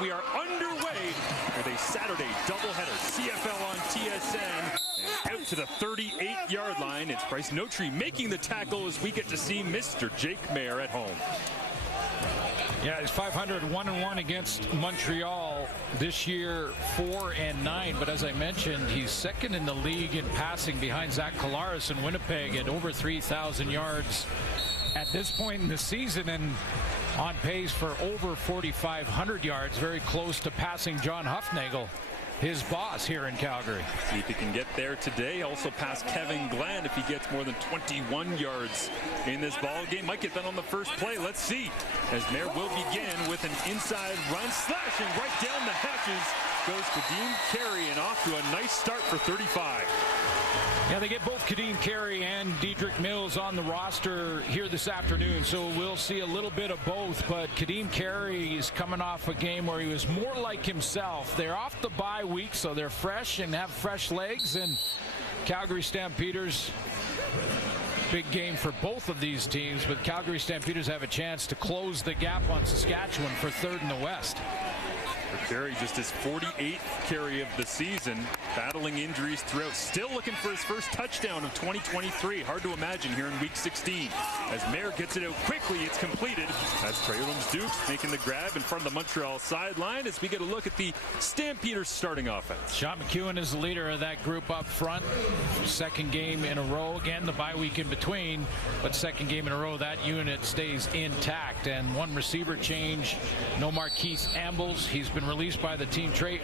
We are underway with a Saturday doubleheader. CFL on TSN. And out to the 38-yard line. It's Bryce Notary making the tackle as we get to see Mr. Jake Maier at home. Yeah, he's 500-1-1 against Montreal this year, 4-9. But as I mentioned, he's second in the league in passing behind Zach Collaros in Winnipeg at over 3,000 yards at this point in the season, and on pace for over 4,500 yards, very close to passing John Hufnagel, his boss here in Calgary. See if he can get there today. Also pass Kevin Glenn if he gets more than 21 yards in this ball game. Might get that on the first play. Let's see. As Maier will begin with an inside run, slashing right down the hatches goes Kadeem Carey, and off to a nice start for 35. Yeah, they get both Kadeem Carey and Dedrick Mills on the roster here this afternoon, so we'll see a little bit of both. But Kadeem Carey is coming off a game where he was more like himself. They're off the bye week, so they're fresh and have fresh legs. And Calgary Stampeders, big game for both of these teams, but Calgary Stampeders have a chance to close the gap on Saskatchewan for third in the West. For Carey, just his 48th carry of the season, battling injuries throughout, still looking for his first touchdown of 2023. Hard to imagine here in week 16. As Maier gets it out quickly, it's completed. That's Trey Dukes making the grab in front of the Montreal sideline as we get a look at the Stampeders starting offense. Sean McEwen is the leader of that group up front. Second game in a row. Again, the bye week in between, but second game in a row, that unit stays intact. And one receiver change, no Markeith Ambles. He's been released by the team. Trey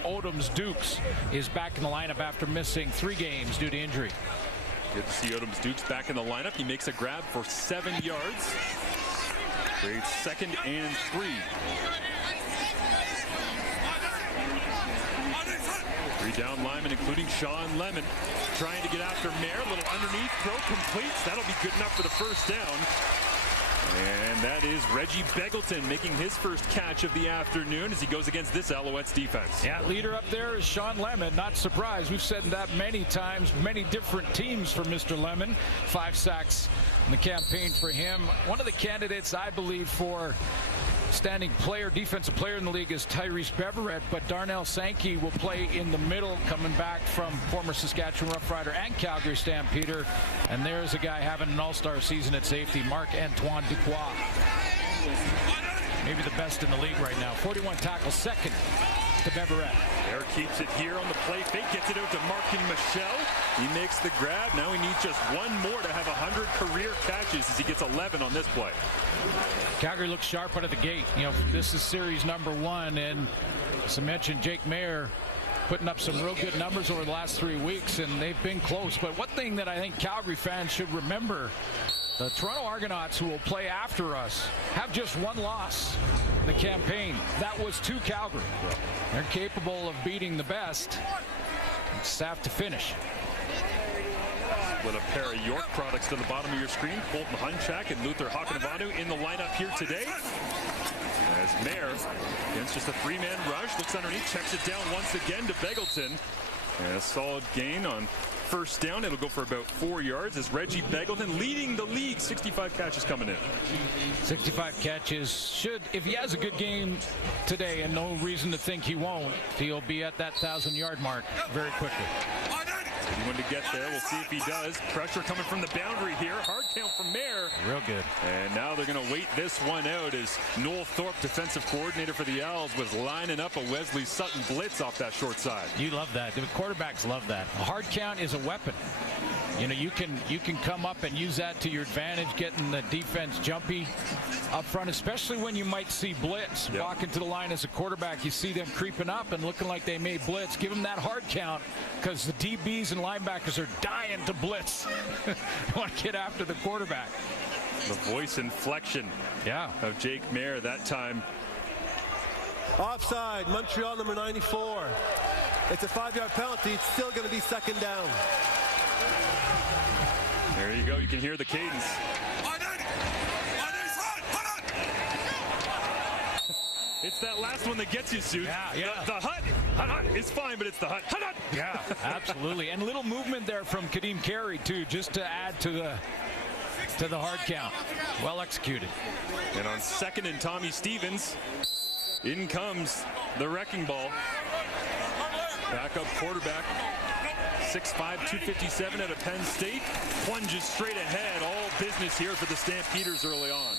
Dukes is back in the lineup after missing 3 games due to injury. Good to see Dukes back in the lineup. He makes a grab for 7 yards. Trades 2nd and 3. 3 down linemen, including Sean Lemon, trying to get after Maier. Little underneath throw, completes. That'll be good enough for the first down. And that is Reggie Begelton making his first catch of the afternoon as he goes against this Alouettes defense. Yeah, leader up there is Sean Lemon. Not surprised. We've said that many times, many different teams for Mr. Lemon. 5 sacks in the campaign for him. One of the candidates, I believe, for standing player, defensive player in the league is Tyrese Beverett, but Darnell Sankey will play in the middle, coming back from former Saskatchewan Roughrider and Calgary Stampeder. And there's a guy having an all-star season at safety, Marc-Antoine Dubois. Maybe the best in the league right now. 41 tackles, second to Beverett. Maier keeps it here on the play fake, gets it out to Mark and Michelle. He makes the grab. Now he needs just one more to have 100 career catches as he gets 11 on this play. Calgary looks sharp out of the gate. You know, this is series number 1, and as I mentioned, Jake Maier putting up some real good numbers over the last 3 weeks, and they've been close. But one thing that I think Calgary fans should remember, the Toronto Argonauts, who will play after us, have just 1 loss in the campaign. That was to Calgary. They're capable of beating the best. Just have to finish. With a pair of York products to the bottom of your screen, Colton Hunchak and Luther Hakanavanu in the lineup here today. As Maier against just a 3-man rush, looks underneath, checks it down once again to Begelton. And a solid gain on first down. It'll go for about 4 yards as Reggie Begelton leading the league. 65 catches coming in. 65 catches. Should, if he has a good game today, and no reason to think he won't, he'll be at that 1,000-yard mark very quickly. Anyone to get there. We'll see if he does. Pressure coming from the boundary here. Hard count from Maier. Real good. And now they're going to wait this one out as Noel Thorpe, defensive coordinator for the Owls, was lining up a Wesley Sutton blitz off that short side. You love that. The quarterbacks love that. A hard count is a weapon. You know, you can come up and use that to your advantage, getting the defense jumpy up front, especially when you might see blitz. Yep. Walking to the line as a quarterback, you see them creeping up and looking like they may blitz. Give them that hard count because the DBs and linebackers are dying to blitz. They want to get after the quarterback. The voice inflection of Jake Maier that time. Offside, Montreal number 94. It's a 5-yard penalty. It's still going to be 2nd down. There you go. You can hear the cadence. It's that last one that gets you, Sue. Yeah. The hut is fine, but it's the hut. Yeah, absolutely. And little movement there from Kadeem Carey, too, just to add to the hard count. Well executed. And on 2nd and Tommy Stevens, In comes the wrecking ball. Backup quarterback, 6'5", 257 out of Penn State. Plunges straight ahead. All business here for the Stampeders early on.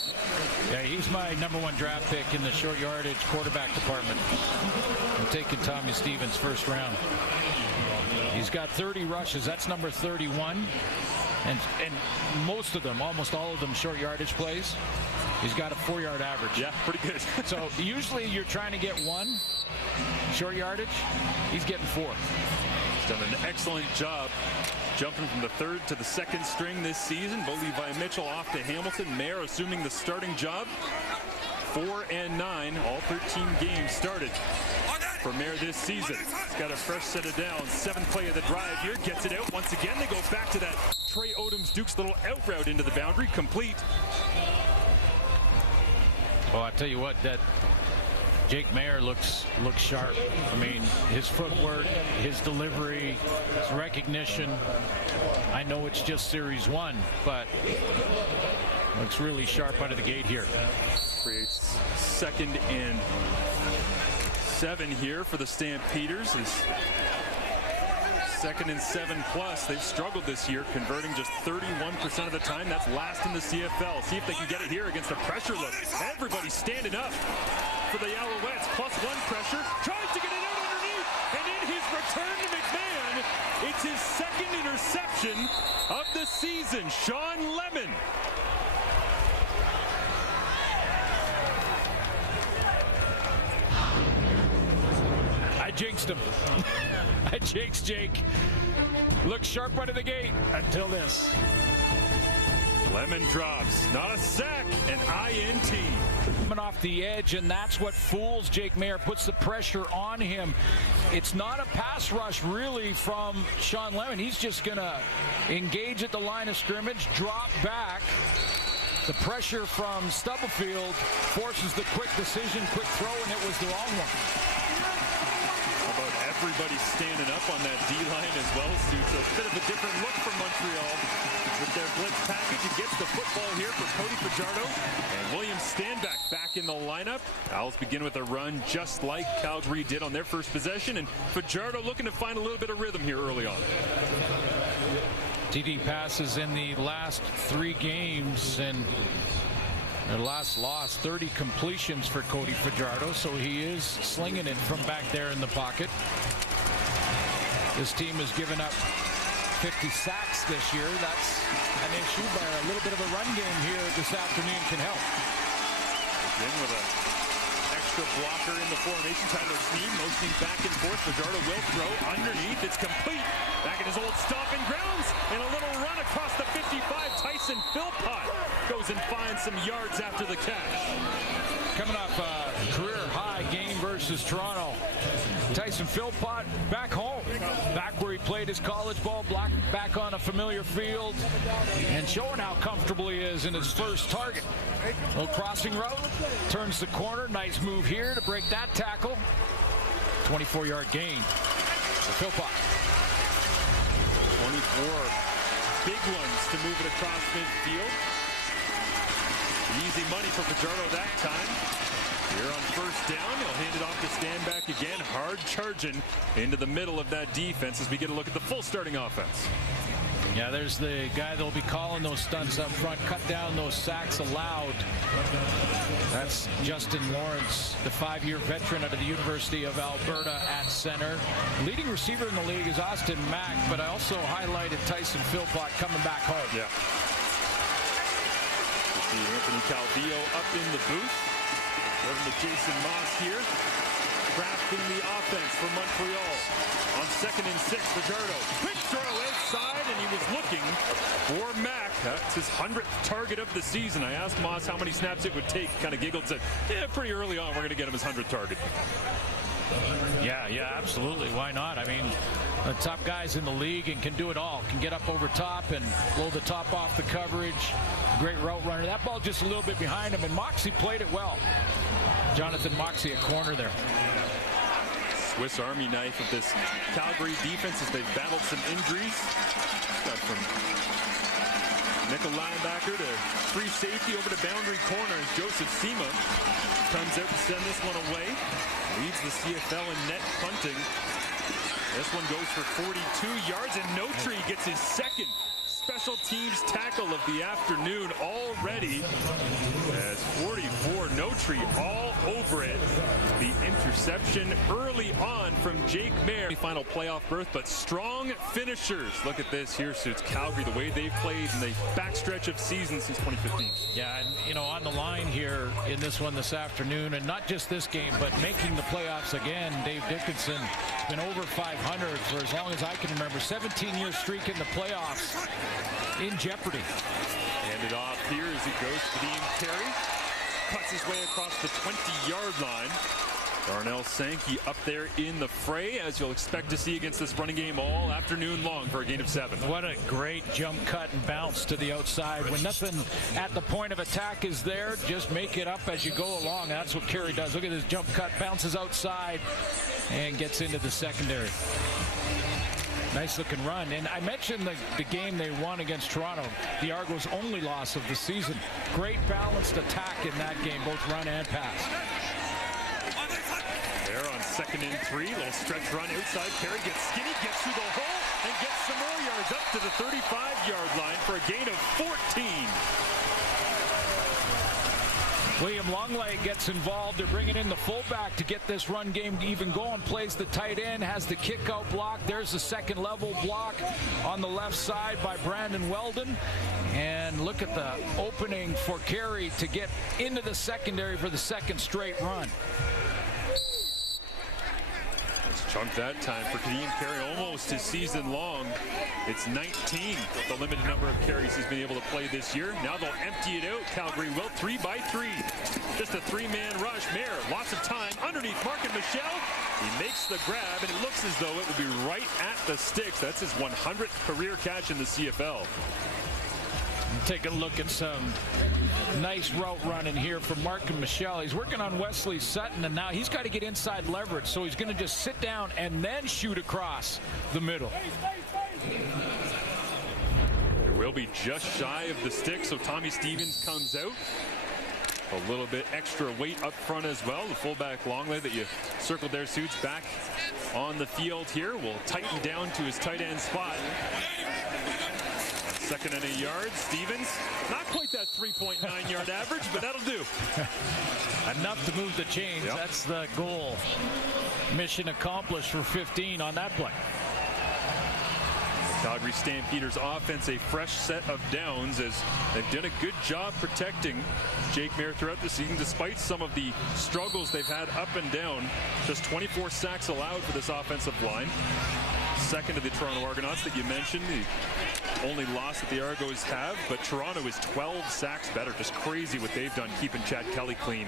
Yeah, he's my #1 draft pick in the short yardage quarterback department. I'm taking Tommy Stevens first round. He's got 30 rushes. That's number 31. And most of them, almost all of them, short yardage plays. He's got a 4-yard average. Yeah, pretty good. So usually you're trying to get 1 short yardage. He's getting 4. He's done an excellent job jumping from the 3rd to the 2nd string this season. Bo Levi Mitchell off to Hamilton. Mayer assuming the starting job. 4 and 9, all 13 games started for Mayer this season. He's got a fresh set of downs. 7th play of the drive here. Gets it out. Once again, they go back to that Trey Odoms-Duke's little out route into the boundary. Complete. Well, I tell you what, that Jake Mayer looks sharp. I mean, his footwork, his delivery, his recognition. I know it's just Series 1, but looks really sharp out of the gate here. Creates 2nd and 7 here for the Stampeders. Is 2nd and 7+. They've struggled this year, converting just 31% of the time. That's last in the CFL. See if they can get it here against a pressure look. Everybody's standing up for the Alouettes. +1 pressure. Tries to get it out underneath. And in his return to McMahon, it's his 2nd interception of the season. Sean Lemon. I jinxed him. I jinxed Jake. Looks sharp out of the gate until this. Lemon drops. Not a sack. An INT. Coming off the edge, and that's what fools Jake Mayer. Puts the pressure on him. It's not a pass rush really from Sean Lemon. He's just going to engage at the line of scrimmage, drop back. The pressure from Stubblefield forces the quick decision, quick throw, and it was the wrong one. Everybody standing up on that D-line as well, Stu. So a bit of a different look from Montreal with their blitz package. He gets the football here for Cody Fajardo. And William Stanback back in the lineup. Owls begin with a run just like Calgary did on their first possession. And Fajardo looking to find a little bit of rhythm here early on. TD passes in the last 3 games, and their last loss, 30 completions for Cody Fajardo, so he is slinging it from back there in the pocket. This team has given up 50 sacks this year. That's an issue, but a little bit of a run game here this afternoon can help. Again with an extra blocker in the formation. Tyler Sneed motioning back and forth. Fajardo will throw underneath. It's complete. Back in his old stomping grounds, and a little run across the 55. Tyson Philpott goes and finds some yards after the catch. Coming off a career-high game versus Toronto. Tyson Philpott back home, back where he played his college ball, back on a familiar field, and showing how comfortable he is in his first target. Little crossing route, turns the corner, nice move here to break that tackle. 24-yard gain for Philpott. 24 big ones to move it across midfield. Easy money for Fajardo that time. Here on first down, he'll hand it off to Stanback again. Hard charging into the middle of that defense as we get a look at the full starting offense. Yeah, there's the guy that'll be calling those stunts up front, cut down those sacks allowed. That's Justin Lawrence, the 5-year veteran out of the University of Alberta at center. Leading receiver in the league is Austin Mack, but I also highlighted Tyson Philpott coming back home. Yeah. You see Anthony Calvillo up in the booth. Over to Jason Moss here, crafting the offense for Montreal. On 2nd and 6, Fajardo. Quick throw outside, and he was looking for Mack. That's his 100th target of the season. I asked Moss how many snaps it would take. Kind of giggled and said, yeah, pretty early on, we're going to get him his 100th target. Yeah, absolutely. Why not? I mean, the top guys in the league and can do it all. Can get up over top and blow the top off the coverage. Great route runner. That ball just a little bit behind him, and Moxie played it well. Jonathan Moxie, a corner there. Swiss Army knife of this Calgary defense as they've battled some injuries. Got from Nickel linebacker to free safety over to boundary corners. Joseph Sema comes out to send this one away. Leads the CFL in net punting. This one goes for 42 yards, and Notri gets his second special teams tackle of the afternoon already. As 44, Notri all over it. The interception early on from Jake Mayer. Final playoff berth, but strong finishers. Look at this here, suits Calgary, the way they've played in the backstretch of season since 2015. Yeah, and you know, on the line here in this one this afternoon, and not just this game, but making the playoffs again. Dave Dickinson has been over 500 for as long as I can remember. 17-year streak in the playoffs in jeopardy. Handed off here as he goes to Kadeem Carey. Cuts his way across the 20-yard line. Darnell Sankey up there in the fray, as you'll expect to see against this running game all afternoon long for a gain of 7. What a great jump cut and bounce to the outside. When nothing at the point of attack is there, just make it up as you go along. That's what Carey does. Look at this jump cut, bounces outside and gets into the secondary. Nice looking run. And I mentioned the game they won against Toronto, the Argos' only loss of the season. Great balanced attack in that game, both run and pass. There on 2nd and 3, little stretch run outside. Carey gets skinny, gets through the hole, and gets some more yards up to the 35-yard line for a gain of 14. William Longleg gets involved. They're bringing in the fullback to get this run game even going. Plays the tight end, has the kick out block. There's the second level block on the left side by Brandon Weldon. And look at the opening for Carey to get into the secondary for the second straight run. Chunk that time for Kadeem Carey, almost his season long. It's 19, the limited number of carries he's been able to play this year. Now they'll empty it out. Calgary will 3 by 3. Just a 3-man rush. Mayer, lots of time underneath Mark and Michelle. He makes the grab, and it looks as though it will be right at the sticks. That's his 100th career catch in the CFL. Take a look at some nice route running here from Mark and Michelle. He's working on Wesley Sutton, and now he's got to get inside leverage, so he's going to just sit down and then shoot across the middle. It will be just shy of the stick, so Tommy Stevens comes out. A little bit extra weight up front as well. The fullback Longley that you circled there, suits back on the field here. Will tighten down to his tight end spot. 2nd and a yard. Stevens, not quite that 3.9-yard average, but that'll do. Enough to move the chains. Yep. That's the goal. Mission accomplished for 15 on that play. The Calgary Stampeders offense, a fresh set of downs, as they've done a good job protecting Jake Mayer throughout the season, despite some of the struggles they've had up and down. Just 24 sacks allowed for this offensive line. Second to the Toronto Argonauts that you mentioned, the only loss that the Argos have, but Toronto is 12 sacks better. Just crazy what they've done keeping Chad Kelly clean.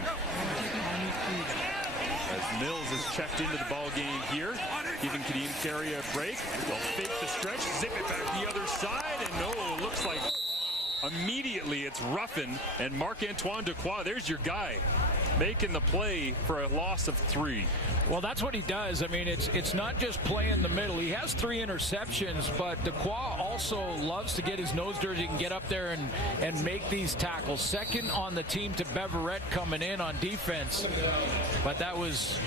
As Mills is checked into the ball game here, giving Kadeem Carey a break. They'll fake the stretch, zip it back the other side, and no, it looks like immediately it's Ruffin and Marc-Antoine Dequoy. There's your guy making the play for a loss of 3. Well, that's what he does. I mean, it's not just play in the middle. He has 3 interceptions, but Dequoy also loves to get his nose dirty. He can get up there and make these tackles. Second on the team to Beverette coming in on defense. But that was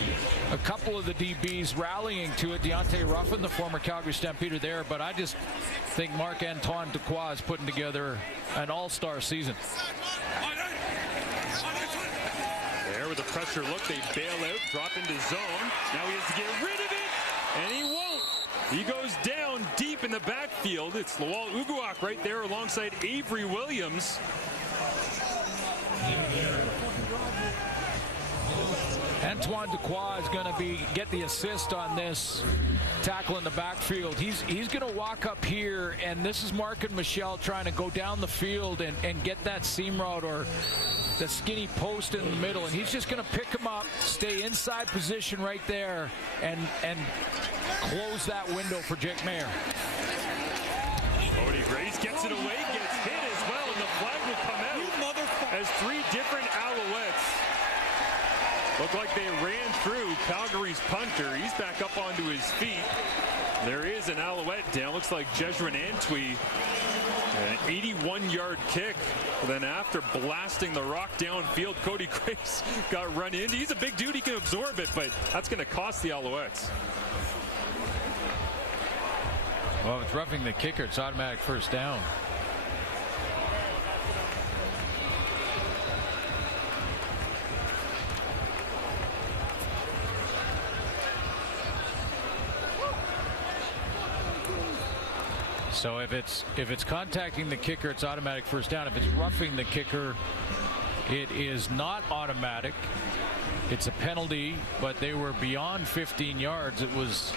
a couple of the DBs rallying to it. Deontay Ruffin, the former Calgary Stampeder there. But I just think Marc-Antoine Dequoy is putting together an all-star season. There with a pressure look, they bail out, drop into zone. Now he has to get rid of it, and he won't. He goes down deep in the backfield. It's Lawal Uguak right there alongside Avery Williams. Antoine Dequoy is going to get the assist on this tackle in the backfield. He's going to walk up here, and this is Mark and Michelle trying to go down the field and get that seam route or the skinny post in the middle, and he's just going to pick him up, stay inside position right there, and close that window for Jake Mayer. Cody Grace gets it away, gets hit as well, and the flag will come out as 3 different Alouettes. Looked like they ran through Calgary's punter. He's back up onto his feet. There is an Alouette down. Looks like Jezrin Antwi An 81-yard kick. Then after blasting the rock downfield, Cody Grace got run in. He's a big dude. He can absorb it, but that's going to cost the Alouettes. Well, if it's roughing the kicker, it's automatic first down. So if it's contacting the kicker, it's automatic first down. If it's roughing the kicker, it is not automatic. It's a penalty, but they were beyond 15 yards. It was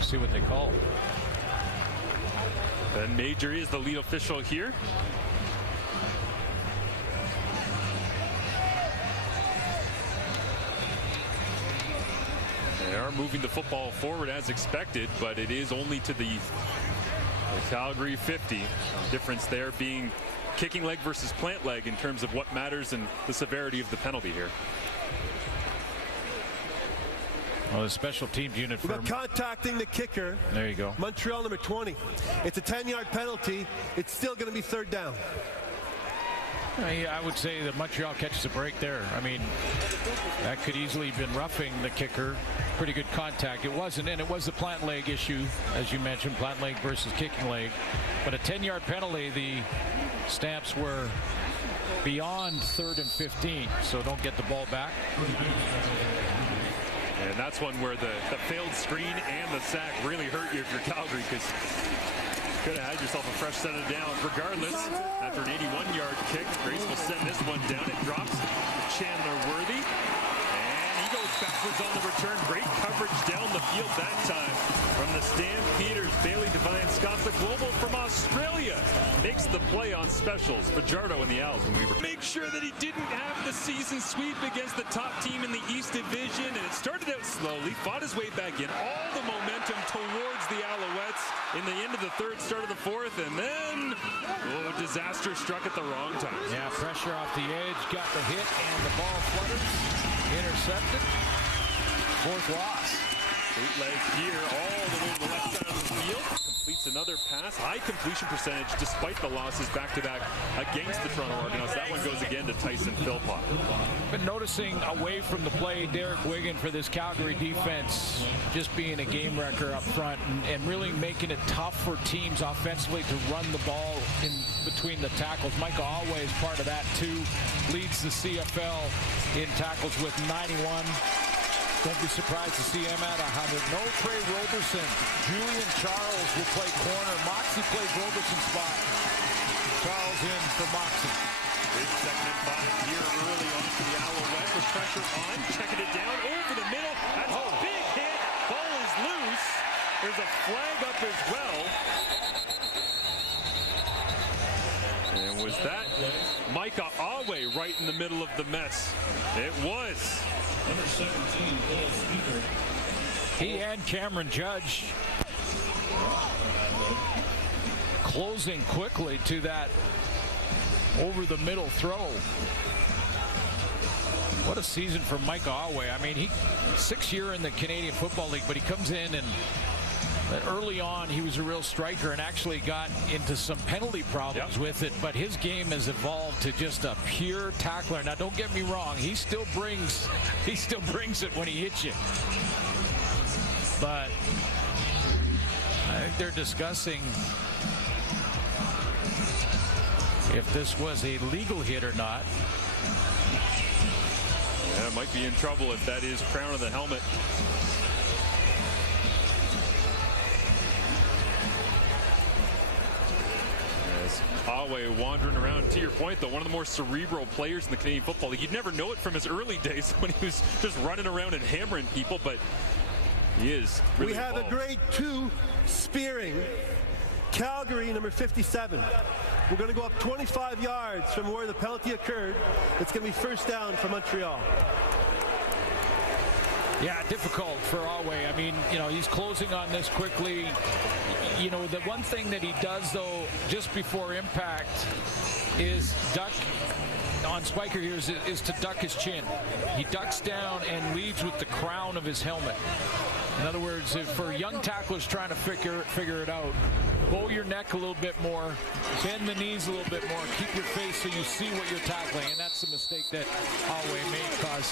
see what they call. Ben Major is the lead official here. They are moving the football forward as expected, but it is only to the Calgary 50. Difference there being kicking leg versus plant leg in terms of what matters and the severity of the penalty here. Well, the special teams unit for contacting the kicker. There you go. Montreal number 20. It's a 10-yard penalty. It's still going to be third down. I would say that Montreal catches a break there. I mean, that could easily have been roughing the kicker. Pretty good contact. It wasn't, and it was the plant leg issue, as you mentioned, plant leg versus kicking leg. But a 10-yard penalty, the Stamps were beyond 3rd and 15, so don't get the ball back. And that's one where the failed screen and the sack really hurt you if you're Calgary, because could have had yourself a fresh set of downs. Regardless, after an 81-yard kick, Grace will send this one down. It drops Chandler Worthy. And he goes backwards on the return. Great coverage down the field that time from the Stampeders. Bailey Devine Scott, the global from Australia, makes the play on specials. Fajardo and the Owls when we were. Make sure that he didn't have the season sweep against the top team in the East Division. And it started out slowly, fought his way back in. All the momentum towards the Alouettes in the end of the third, start of the fourth, and then disaster struck at the wrong time. Yeah, pressure off the edge, got the hit, and the ball flutters. Intercepted. Fourth loss. Bootleg here, all the way to the left side of the field. Completes another pass. High completion percentage despite the losses back-to-back against the Toronto Argonauts. That one goes again to Tyson Philpott. Been noticing away from the play, Derek Wigan for this Calgary defense just being a game wrecker up front and really making it tough for teams offensively to run the ball in between the tackles. Micah Alway is part of that too. Leads the CFL in tackles with 91. Don't be surprised to see him at 100. No Trey Roberson. Julian Charles will play corner. Moxie plays Roberson's spot. Charles in for Moxie. Big 2nd and 5 here early on for the Alouettes with pressure on. Checking it down over the middle. That's a big hit. Ball is loose. There's a flag up as well. And was that Micah Alway right in the middle of the mess? It was. Number 17, Paul Speaker. He and Cameron Judge closing quickly to that over the middle throw. What a season for Micah Alway. I mean, he 6th year in the Canadian Football League, but he comes in and early on he was a real striker and actually got into some penalty problems with it, but his game has evolved to just a pure tackler. Now don't get me wrong, he still brings it when he hits you, but I think they're discussing if this was a legal hit or not. Yeah, might be in trouble if that is crown of the helmet. Alway wandering around. To your point, though, one of the more cerebral players in the Canadian Football League. You'd never know it from his early days when he was just running around and hammering people, but he is really We have involved. a grade 2 spearing. Calgary, number 57. We're going to go up 25 yards from where the penalty occurred. It's going to be first down for Montreal. Yeah, difficult for Alway. I mean, you know, he's closing on this quickly. You know, the one thing that he does, though, just before impact is duck on Spiker here is to duck his chin. He ducks down and leads with the crown of his helmet. In other words, if for young tacklers trying to figure it out, bow your neck a little bit more, bend the knees a little bit more, keep your face so you see what you're tackling, and that's the mistake that Holloway made because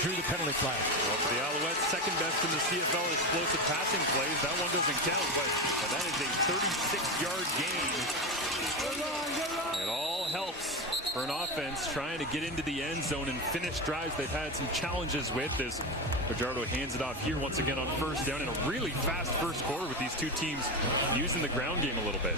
drew the penalty flag. Well, for the Alouettes, second best in the CFL in explosive passing plays. That one doesn't count, but that is a 36-yard gain. It all helps for an offense trying to get into the end zone and finish drives they've had some challenges with. As Fajardo hands it off here once again on first down in a really fast first quarter with these two teams using the ground game a little bit.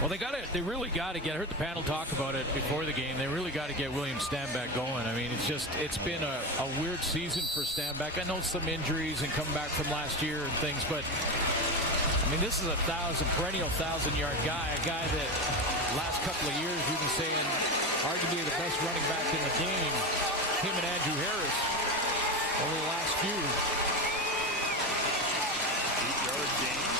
Well, they really got to get, I heard the panel talk about it before the game, they really got to get William Stanback going. I mean, it's been a weird season for Stanback. I know some injuries and coming back from last year and things, but I mean, this is a perennial 1,000-yard guy, a guy that last couple of years we've been saying arguably the best running back in the game, him and Andrew Harris over the last few. 8-yard gain.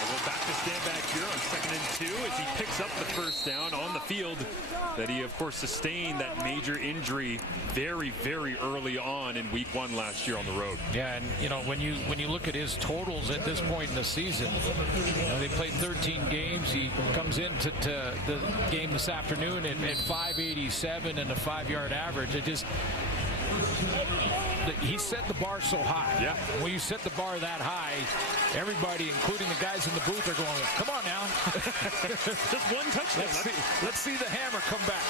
We'll go back to Stanback here on 2nd and 2 as he picks up the first down on the field that he, of course, sustained that major injury very, very early on in week 1 last year on the road. Yeah, and you know, when you look at his totals at this point in the season, they played 13 games. He comes into the game this afternoon at 587 and a 5-yard average. He set the bar so high. Yeah. When you set the bar that high, everybody, including the guys in the booth, are going, come on now. Just one touchdown. Let's see the hammer come back.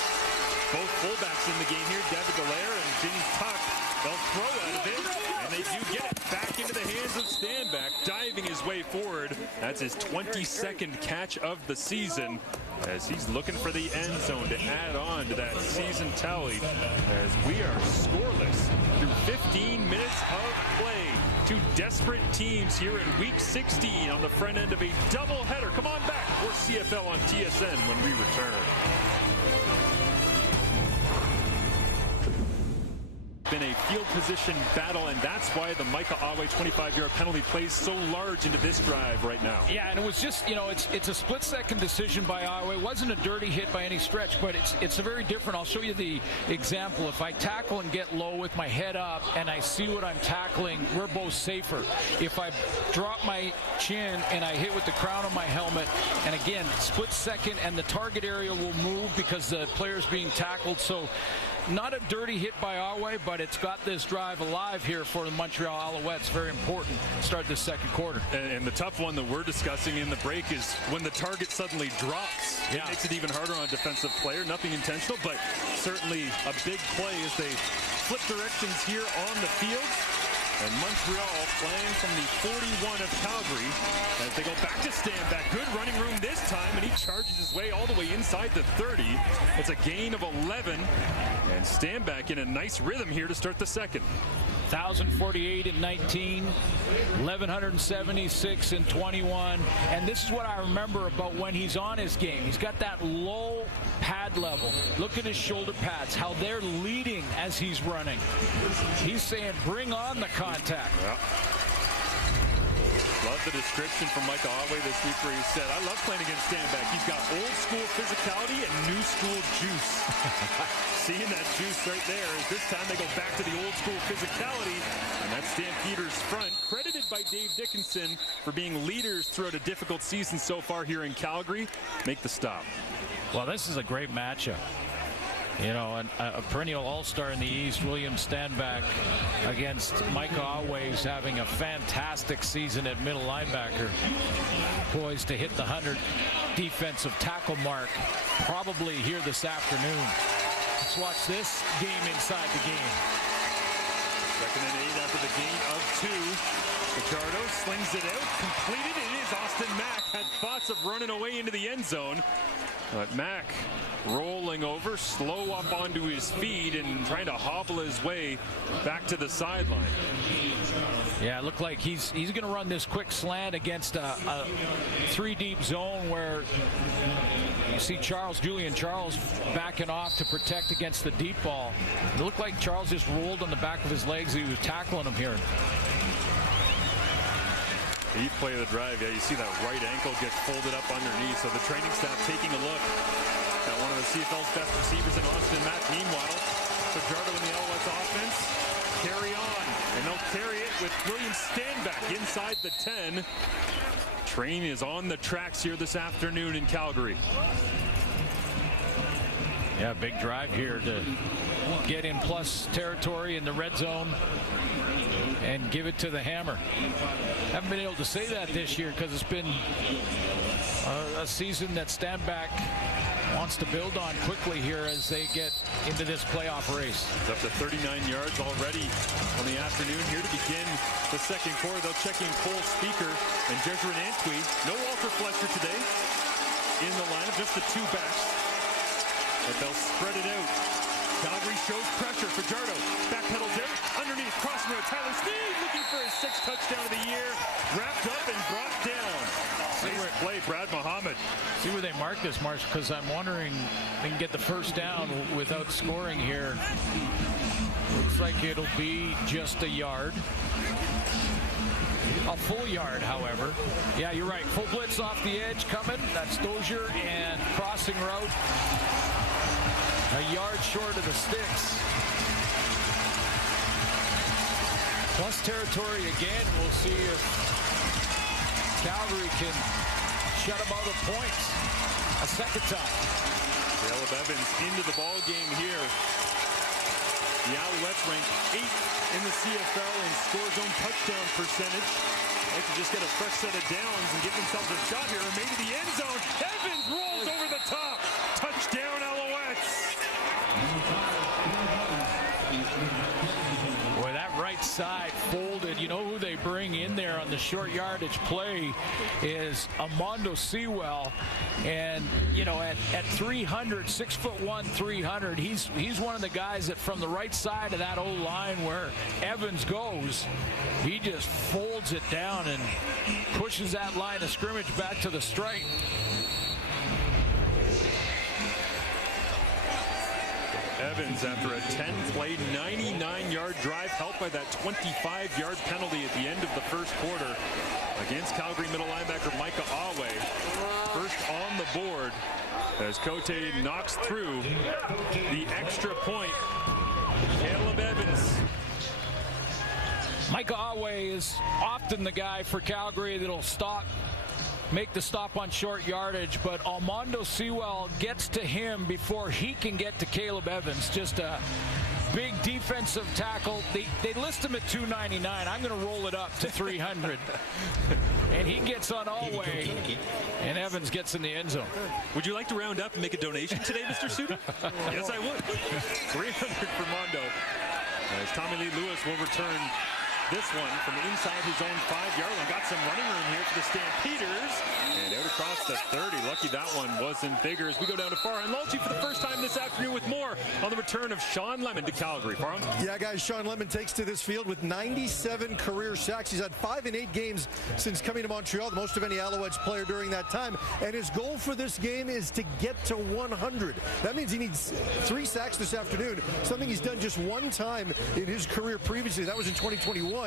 Both fullbacks in the game here, David Dallaire and James Tuck. They'll throw out of it, and they do get it back into the hands of Stanback, diving his way forward. That's his 22nd catch of the season, as he's looking for the end zone to add on to that season tally, as we are scoreless through 15 minutes of play. Two desperate teams here in week 16 on the front end of a doubleheader. Come on back for CFL on TSN when we return. Been a field position battle, and that's why the Micah Awe 25-yard penalty plays so large into this drive right now. Yeah, and it was just, you know, it's a split-second decision by Awe. It wasn't a dirty hit by any stretch, but it's a very different. I'll show you the example. If I tackle and get low with my head up and I see what I'm tackling, we're both safer. If I drop my chin and I hit with the crown of my helmet, and again, split second, and the target area will move because the player's being tackled. So not a dirty hit by Awe, but it's got this drive alive here for the Montreal Alouettes. Very important to start this second quarter. And the tough one that we're discussing in the break is when the target suddenly drops. Yeah. It makes it even harder on a defensive player. Nothing intentional, but certainly a big play as they flip directions here on the field. And Montreal playing from the 41 of Calgary as they go back to Stanback. Good running room this time, and he charges his way all the way inside the 30. It's a gain of 11, and Stanback in a nice rhythm here to start the second. 1,048 and 19, 1,176 and 21. And this is what I remember about when he's on his game. He's got that low pad level. Look at his shoulder pads, how they're leading as he's running. He's saying, bring on the contact. Yeah. Love the description from Micah Awe this week where he said, I love playing against Stanback. He's got old school physicality and new school juice. Seeing that juice right there as this time they go back to the old school physicality. And that's Stampeders front, credited by Dave Dickinson for being leaders throughout a difficult season so far here in Calgary. Make the stop. Well, this is a great matchup. You know, a perennial all-star in the East, William Stanback, against Micah Awe, who's having a fantastic season at middle linebacker. Poised to hit the 100 defensive tackle mark probably here this afternoon. Let's watch this game inside the game. 2nd and 8 after the gain of 2. Fajardo slings it out, completed. It is Austin Mack. Had thoughts of running away into the end zone. But Mack rolling over, slow up onto his feet and trying to hobble his way back to the sideline. Yeah, it looked like he's going to run this quick slant against a 3-deep zone where you see Julian Charles backing off to protect against the deep ball. It looked like Charles just rolled on the back of his legs. He was tackling him here. Each play of the drive, yeah, you see that right ankle get folded up underneath. So the training staff taking a look Got one of the CFL's best receivers in Austin Mack. Meanwhile, Fajardo in the Alouettes offense carry on, and they'll carry it with William Stanback inside the 10. Train is on the tracks here this afternoon in Calgary. Yeah, big drive here to get in plus territory in the red zone and give it to the Hammer. Haven't been able to say that this year because it's been a season that Stanback wants to build on quickly here as they get into this playoff race. It's up to 39 yards already on the afternoon here to begin the second quarter. They'll check in Cole Speaker and Jesuit Antwi. No Walter Fletcher today in the lineup, just the two backs. But they'll spread it out. Calgary shows pressure. Fajardo backpedals out underneath, crossing road. Tyler Sneed looking for his 6th touchdown of the year. Wrapped up and brought down. Nice play, Brad Muhammad. See where they mark this, Marsh, because I'm wondering they can get the first down without scoring here. Looks like it'll be just a yard. A full yard, however. Yeah, you're right. Full blitz off the edge coming. That's Dozier, and crossing route. A yard short of the sticks. Plus territory again. We'll see if Calgary can shut them out of points a second time. Caleb Evans into the ball game here. The Alouettes rank 8th in the CFL in score zone touchdown percentage. Like to just get a fresh set of downs and give themselves a shot here and maybe the end zone. Evans rolls over the top. Touchdown Alouettes. Boy, that right side folded. You know who they bring in there on the short yardage play is Armando Sewell. And, you know, at 300, 6'1", 300, he's one of the guys that from the right side of that O-line where Evans goes, he just folds it down and pushes that line of scrimmage back to the stripe. Evans, after a 10-play, 99-yard drive, helped by that 25-yard penalty at the end of the first quarter against Calgary middle linebacker Micah Awe. First on the board as Cote knocks through the extra point. Caleb Evans. Micah Awe is often the guy for Calgary that'll make the stop on short yardage, but Armando Sewell gets to him before he can get to Caleb Evans. Just a big defensive tackle. They list him at $299. I'm going to roll it up to $300. And he gets on Awe, and Evans gets in the end zone. Would you like to round up and make a donation today, Mr. Suter? Yes, I would. 300 for Mondo. As Tommy Lee Lewis will return this one from inside his own 5-yard line. Got some running room here for the Stampeders. And out across the 30. Lucky that one wasn't bigger as we go down to Farhan Lalchi for the first time this afternoon with more on the return of Sean Lemon to Calgary. Farhan? Yeah, guys, Sean Lemon takes to this field with 97 career sacks. He's had 5 in 8 games since coming to Montreal, the most of any Alouettes player during that time. And his goal for this game is to get to 100. That means he needs 3 sacks this afternoon, something he's done just one time in his career previously. That was in 2021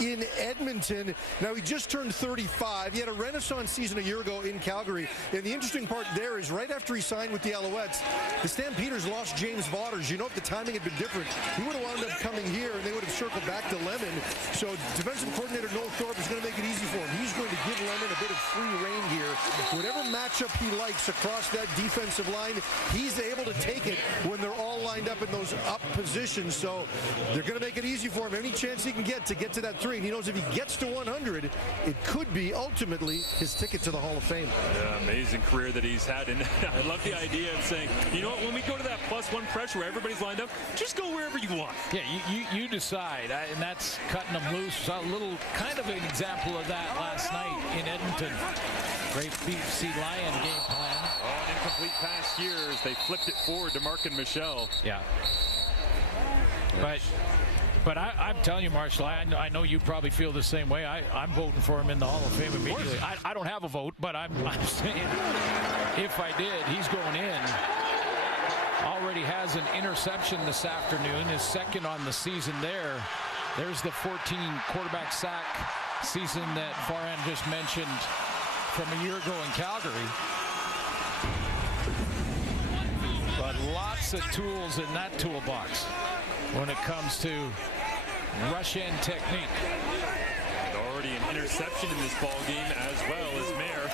in Edmonton. Now, he just turned 35. He had a renaissance season a year ago in Calgary. And the interesting part there is right after he signed with the Alouettes, the Stampeders lost James Vaughters. You know, if the timing had been different, he would have wound up coming here and they would have circled back to Lemon. So defensive coordinator Noel Thorpe is going to make it easy for him. He's going to give Lemon a bit of free rein here. Whatever matchup he likes across that defensive line, he's able to take it when they're all lined up in those up positions. So they're going to make it easy for him. Any chance he can get to that 3. And he knows if he gets to 100, it could be ultimately his ticket to the Hall of Fame. Yeah, amazing career that he's had. And I love the idea of saying, you know what, when we go to that +1 pressure where everybody's lined up, just go wherever you want. Yeah, you decide. And that's cutting them loose. Saw a little kind of an example of that last night in Edmonton. Great BC Lion game plan. Oh, an incomplete pass here as they flipped it forward to Mark and Michelle. Yeah. But I'm telling you, Marshall, I know you probably feel the same way. I'm voting for him in the Hall of Fame immediately. I don't have a vote, but I'm saying if I did, he's going in. Already has an interception this afternoon, his second on the season there. There's the 14 quarterback sack season that Farhan just mentioned from a year ago in Calgary. lots of tools in that toolbox when it comes to rush end technique. And already an interception in this ball game as well as Mayer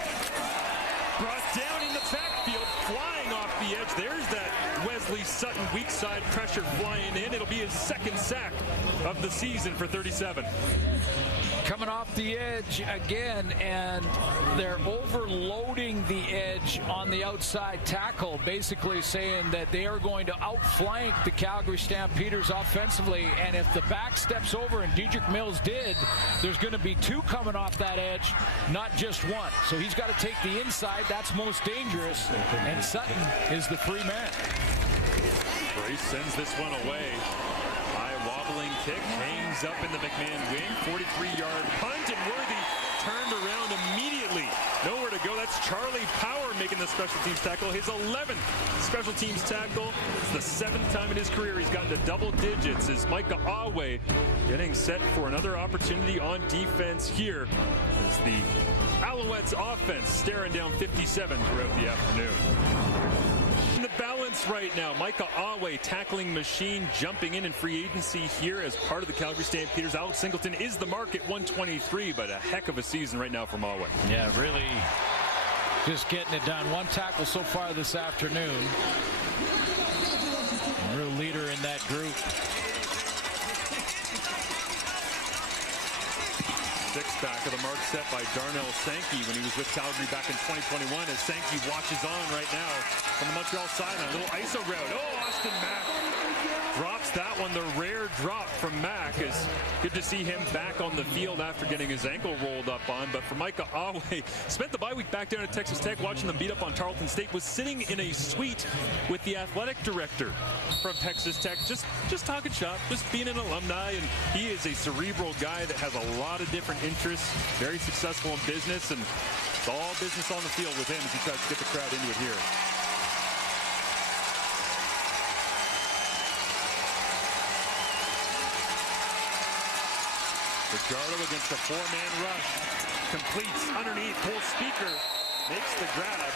brought down in the backfield, flying off the edge. There's that Wesley Sutton weak side pressure flying in. It'll be his second sack of the season for 37. Coming off the edge again, and they're overloading the edge on the outside tackle, basically saying that they are going to outflank the Calgary Stampeders offensively, and if the back steps over, and Diedrich Mills did, there's going to be two coming off that edge, not just one. So he's got to take the inside. That's most dangerous, and Sutton is the free man. Brace sends this one away. Wobbling kick hangs up in the McMahon wing. 43-yard punt, and Worthy turned around immediately. Nowhere to go. That's Charlie Power making the special teams tackle. His 11th special teams tackle. It's the 7th time in his career he's gotten to double digits. As Micah Awe getting set for another opportunity on defense here as the Alouettes offense staring down 57 throughout the afternoon. The balance right now. Micah Awe, tackling machine, jumping in free agency here as part of the Calgary Stampeders. Alex Singleton is the mark at 123, but a heck of a season right now from Awe. Yeah, really just getting it done. One tackle so far this afternoon. A real leader in that group. Sixth back of the mark set by Darnell Sankey when he was with Calgary back in 2021, as Sankey watches on right now from the Montreal sideline. Little ISO route. Oh, Austin Mack drops that one. The rare drop from Mack. Is good to see him back on the field after getting his ankle rolled up on. But for Micah Awe, spent the bye week back down at Texas Tech watching them beat up on Tarleton State, was sitting in a suite with the athletic director from Texas Tech, just talking shop, just being an alumni. And he is a cerebral guy that has a lot of different interests, very successful in business, and it's all business on the field with him as he tries to get the crowd into it here. Ricardo against a four-man rush. Completes underneath. Pulls Speaker. Makes the grab.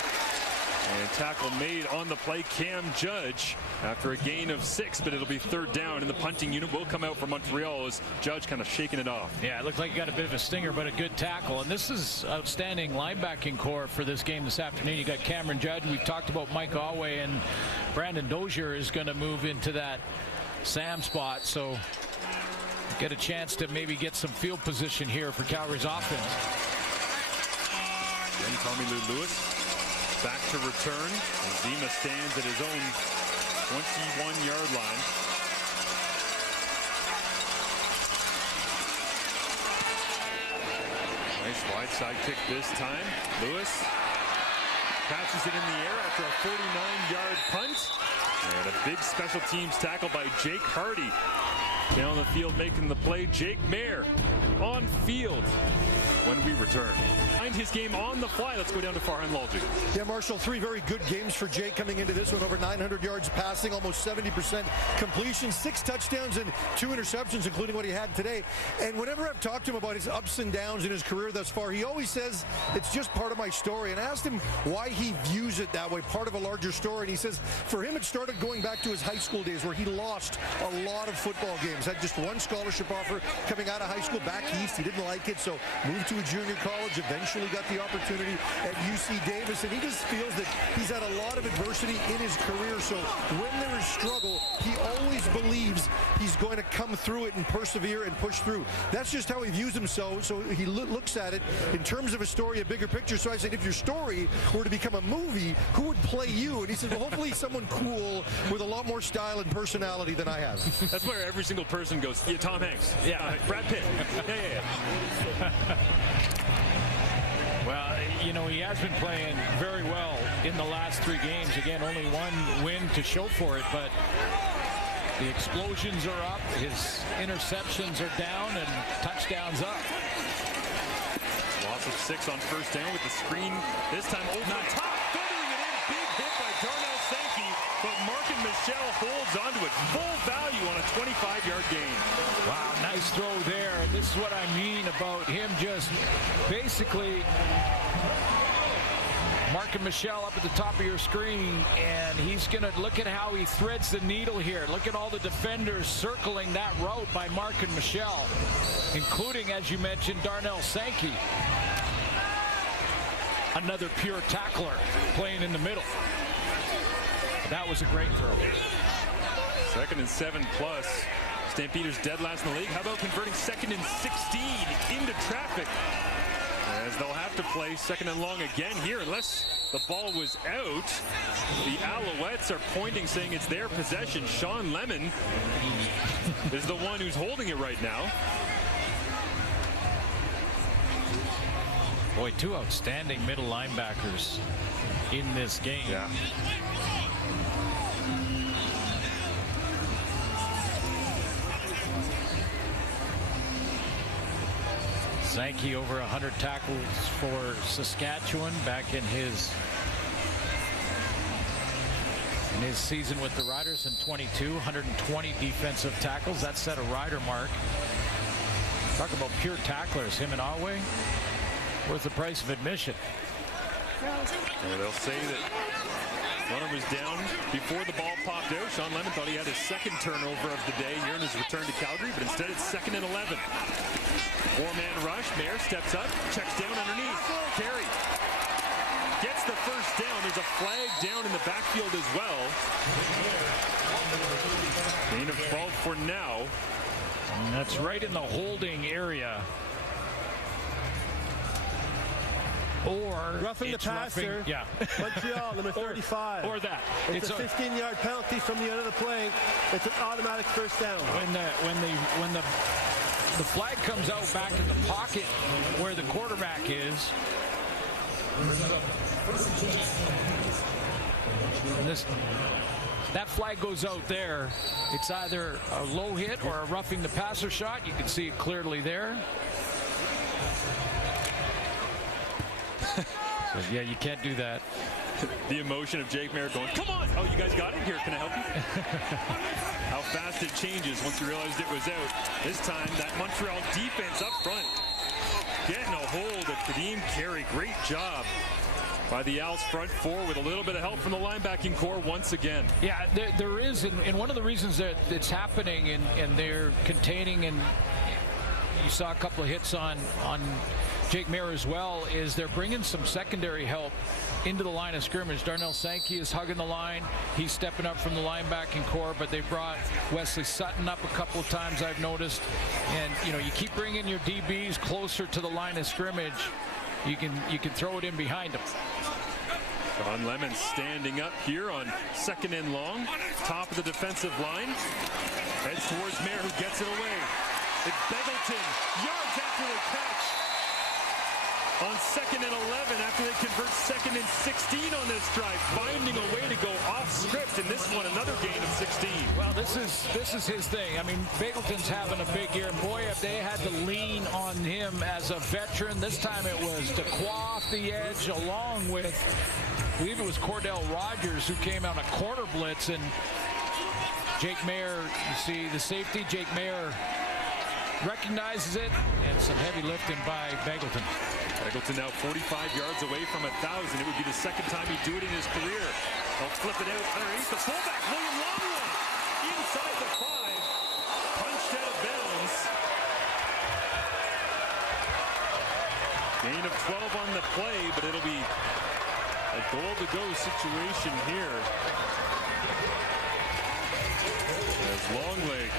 And tackle made on the play. Cam Judge after a gain of 6, but it'll be third down, and the punting unit will come out for Montreal as Judge kind of shaking it off. Yeah, it looked like he got a bit of a stinger, but a good tackle. And this is outstanding linebacking core for this game this afternoon. You got Cameron Judge. We've talked about Mike Awe, and Brandon Dozier is going to move into that Sam spot. So get a chance to maybe get some field position here for Calgary's offense. Then Tommy Lewis back to return. Zima stands at his own 21-yard line. Nice wide side kick this time. Lewis catches it in the air after a 49-yard punt. And a big special teams tackle by Jake Hardy. Down the field making the play. Jake Mayer on field when we return. Find his game on the fly. Let's go down to Farhan Lalji. Yeah, Marshall, 3 very good games for Jake coming into this one. Over 900 yards passing, almost 70% completion, 6 touchdowns and 2 interceptions, including what he had today. And whenever I've talked to him about his ups and downs in his career thus far, he always says, it's just part of my story. And I asked him why he views it that way, part of a larger story. And he says, for him, it started going back to his high school days where he lost a lot of football games. Had just one scholarship offer coming out of high school back east. He didn't like it, so moved to a junior college, eventually got the opportunity at UC Davis, and he just feels that he's had a lot of adversity in his career, so when there is struggle, he always believes he's going to come through it and persevere and push through. That's just how he views himself, so he looks at it in terms of a story, a bigger picture. So I said, if your story were to become a movie, who would play you? And he said, well, hopefully someone cool with a lot more style and personality than I have. That's where every single person goes, yeah, Tom Hanks. Yeah. Brad Pitt. Yeah. Well, you know, he has been playing very well in the last 3 games. Again, only 1 win to show for it, but the explosions are up, his interceptions are down, and touchdowns up. Loss of 6 on first down with the screen. This time over the top, feathering it in. Big hit by Darnell Sankey, but Markin Michel holds onto it. Full value on a 25-yard gain. Wow, nice throw there. And this is what I mean about him just basically Mark and Michelle up at the top of your screen, and he's going to look at how he threads the needle here. Look at all the defenders circling that route by Mark and Michelle, including, as you mentioned, Darnell Sankey. Another pure tackler playing in the middle. That was a great throw. 2nd and 7+. Stampeders dead last in the league. How about converting 2nd and 16 into traffic? As they'll have to play 2nd and long again here unless the ball was out. The Alouettes are pointing, saying it's their possession. Sean Lemon is the one who's holding it right now. Boy, 2 outstanding middle linebackers in this game. Yeah. Sankey over 100 tackles for Saskatchewan back in his season with the Riders in 22. 120 defensive tackles. That set a Rider mark. Talk about pure tacklers. Him and Awe, worth the price of admission. They'll say that runner was down before the ball popped out. Sean Lemon thought he had his 2nd turnover of the day here in his return to Calgary, but instead it's 2nd and 11. 4-man rush. Mayer steps up, checks down underneath. Carey gets the first down. There's a flag down in the backfield as well. Gain of 12 for now. And that's right in the holding area. Or roughing the passer. Yeah. Montreal, number 35. Or that. It's a 15-yard penalty from the end of the play. It's an automatic first down. When the flag comes out back in the pocket where the quarterback is. And that flag goes out there. It's either a low hit or a roughing the passer shot. You can see it clearly there. So, yeah, you can't do that. The emotion of Jake Mayer going, come on! Oh, you guys got it? Here, can I help you? How fast it changes once you realized it was out. This time, that Montreal defense up front getting a hold of Kadeem Carey. Great job by the Owls front four with a little bit of help from the linebacking core once again. Yeah, there is, and one of the reasons that it's happening and they're containing, and you saw a couple of hits on Jake Mayer as well, is they're bringing some secondary help into the line of scrimmage. Darnell Sankey is hugging the line. He's stepping up from the linebacking core, but they brought Wesley Sutton up a couple of times, I've noticed. And, you know, you keep bringing your DBs closer to the line of scrimmage, you can throw it in behind them. Sean Lemon standing up here on 2nd and long, top of the defensive line. Heads towards Mayer, who gets it away. It's Beggleton, yards after the catch. On 2nd and 11 after they convert 2nd and 16 on this drive, finding a way to go off script, and this one another gain of 16. Well, this is his thing. I mean, Beggleton's having a big year. Boy, if they had to lean on him as a veteran, this time it was to claw off the edge along with, I believe it was Cordell Rogers who came out a corner blitz, and Jake Mayer, you see the safety, Jake Mayer recognizes it, and some heavy lifting by Beggleton. Beggleton now 45 yards away from 1,000. It would be the second time he'd do it in his career. They'll flip it out underneath the fullback, William Longwood, inside the 5, punched out of bounds. Gain of 12 on the play, but it'll be a goal-to-go situation here. As Longleg,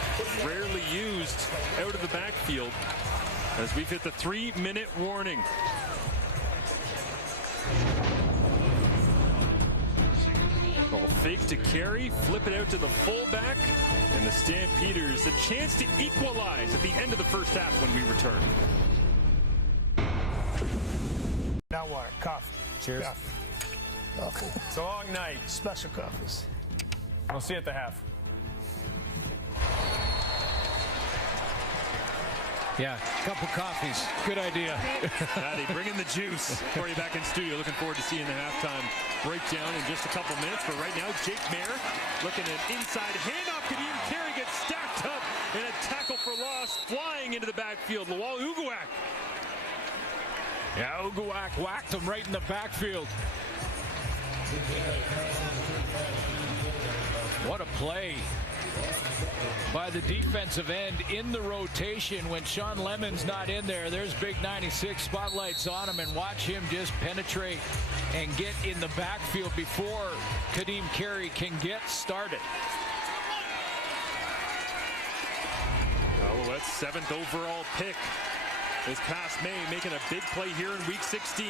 rarely used out of the backfield, as we've hit the 3-minute warning. Ball fake to Carey, flip it out to the fullback, and the Stampeders a chance to equalize at the end of the first half when we return. Now what? Coffee. Cheers. Coffee. It's a long night. Special coffees. We'll see you at the half. Yeah, a couple coffees. Good idea. Patty, bring in the juice for you back in studio. Looking forward to seeing the halftime breakdown in just a couple minutes. But right now, Jake Mayer looking at inside handoff. Kadeem Carey gets stacked up and a tackle for loss, flying into the backfield. Lawal Uguak. Yeah, Uguak whacked him right in the backfield. What a play by the defensive end in the rotation when Sean Lemon's not in there. There's big 96 spotlights on him, and watch him just penetrate and get in the backfield before Kadeem Carey can get started. Alouettes' 7th overall pick this past May, making a big play here in week 16.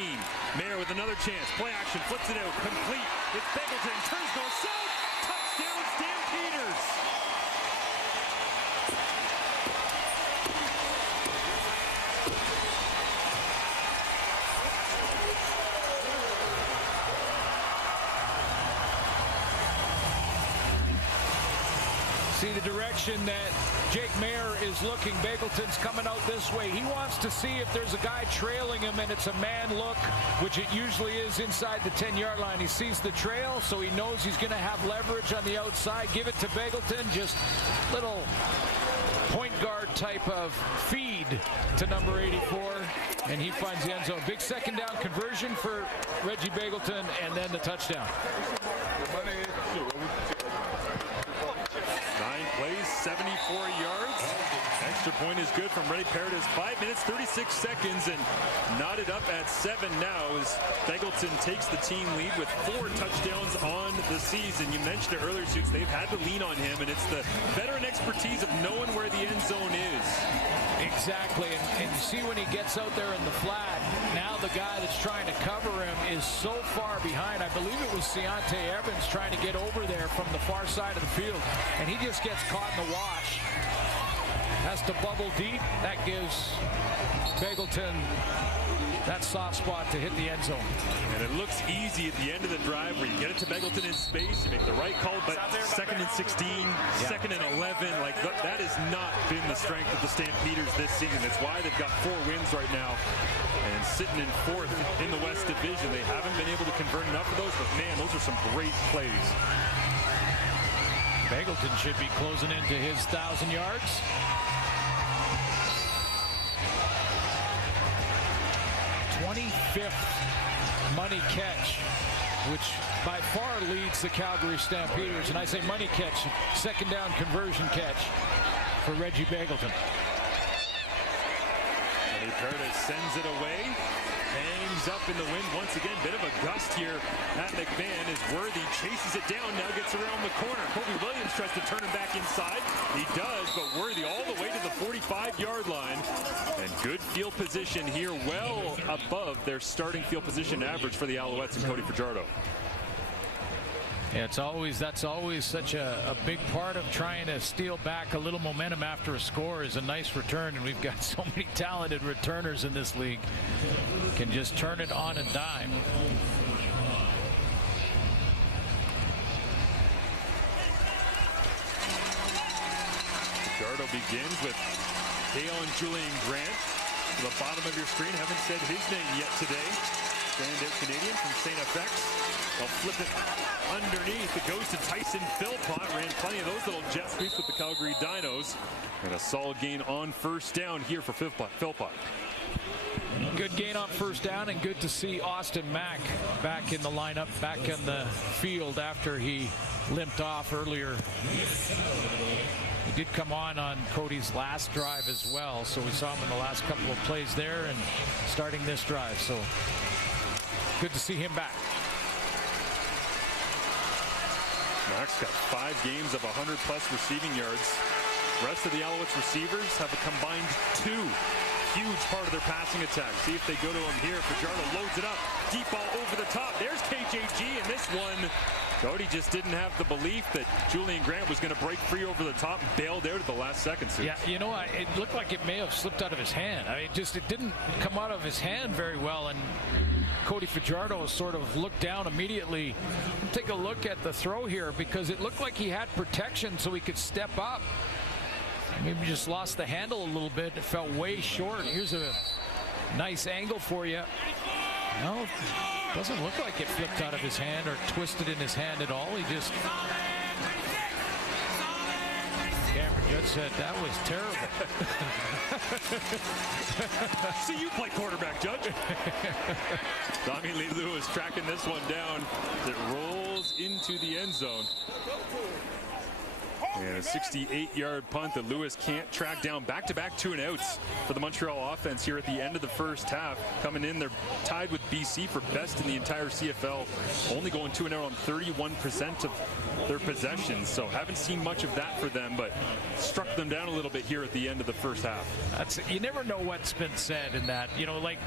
Mayer with another chance. Play action, flips it out, complete. It's Begelton, turns north-south. Touchdown, Stampeders. See the direction that Jake Mayer is looking. Begelton's coming out this way. He wants to see if there's a guy trailing him, and it's a man look, which it usually is inside the 10-yard line. He sees the trail, so he knows he's going to have leverage on the outside. Give it to Begelton, just little point guard type of feed to number 84, and he finds the end zone. Big second down conversion for Reggie Begelton, and then the touchdown. 9 plays, 74 yards. Extra point is good from Reddy Paredes. 5 minutes, 36 seconds, and knotted up at 7 now as Begelton takes the team lead with 4 touchdowns on the season. You mentioned it earlier, Suits. They've had to lean on him, and it's the veteran expertise of knowing where the end zone is. Exactly, and you see when he gets out there in the flat, now the guy that's trying to cover him is so far behind. I believe it was Seontae Evans trying to get over there from the far side of the field, and he just gets caught in the wash. Has to bubble deep. That gives Begelton that soft spot to hit the end zone. And it looks easy at the end of the drive where you get it to Begelton in space, you make the right call, but 2nd and 16, 2nd and 11, like that has not been the strength of the Stampeders this season. That's why they've got 4 wins right now and sitting in 4th in the West Division. They haven't been able to convert enough of those, but man, those are some great plays. Begelton should be closing into his 1,000 yards. 25th money catch, which by far leads the Calgary Stampeders. And I say money catch, second down conversion catch for Reggie Begelton. Reddy Paredes sends it away. Hangs up in the wind once again. Bit of a gust here at McMahon as Worthy chases it down. Now gets around the corner. Kobe Williams tries to turn him back inside. He does, but Worthy all the way to the 45-yard line. And good field position here, well above their starting field position average for the Alouettes and Cody Fajardo. Yeah, that's always such a big part of trying to steal back a little momentum after a score is a nice return, and we've got so many talented returners in this league. Can just turn it on a dime. Fajardo begins with Keon Julian Grant to the bottom of your screen. Haven't said his name yet today. Standout Canadian from St. FX. They'll flip it underneath. It goes to Tyson Philpott. Ran plenty of those little jet sweeps with the Calgary Dinos. And a solid gain on first down here for Philpott. Good gain on first down, and good to see Austin Mack back in the lineup, back in the field after he limped off earlier. He did come on Cody's last drive as well, so we saw him in the last couple of plays there and starting this drive. So good to see him back. Mack's got 5 games of 100-plus receiving yards. The rest of the Alouettes receivers have a combined 2. Huge part of their passing attack. See if they go to him here. Fajardo loads it up. Deep ball over the top. There's KJG, and this one, Cody just didn't have the belief that Julian Grant was going to break free over the top and bailed out at the last second. Yeah, you know, it looked like it may have slipped out of his hand. I mean, it didn't come out of his hand very well, and Cody Fajardo sort of looked down immediately. Take a look at the throw here, because it looked like he had protection so he could step up. Maybe just lost the handle a little bit. It fell way short. Here's a nice angle for you. No, doesn't look like it flipped out of his hand or twisted in his hand at all. He just Cameron Judge said that was terrible. See you play quarterback, Judge. Tommy Lee Lewis tracking this one down. It rolls into the end zone. And a 68-yard punt that Lewis can't track down. Back-to-back 2-and-outs for the Montreal offense here at the end of the first half. Coming in, they're tied with BC for best in the entire CFL. Only going 2-and-out on 31% of their possessions. So haven't seen much of that for them, but struck them down a little bit here at the end of the first half. You never know what's been said in that. You know, like,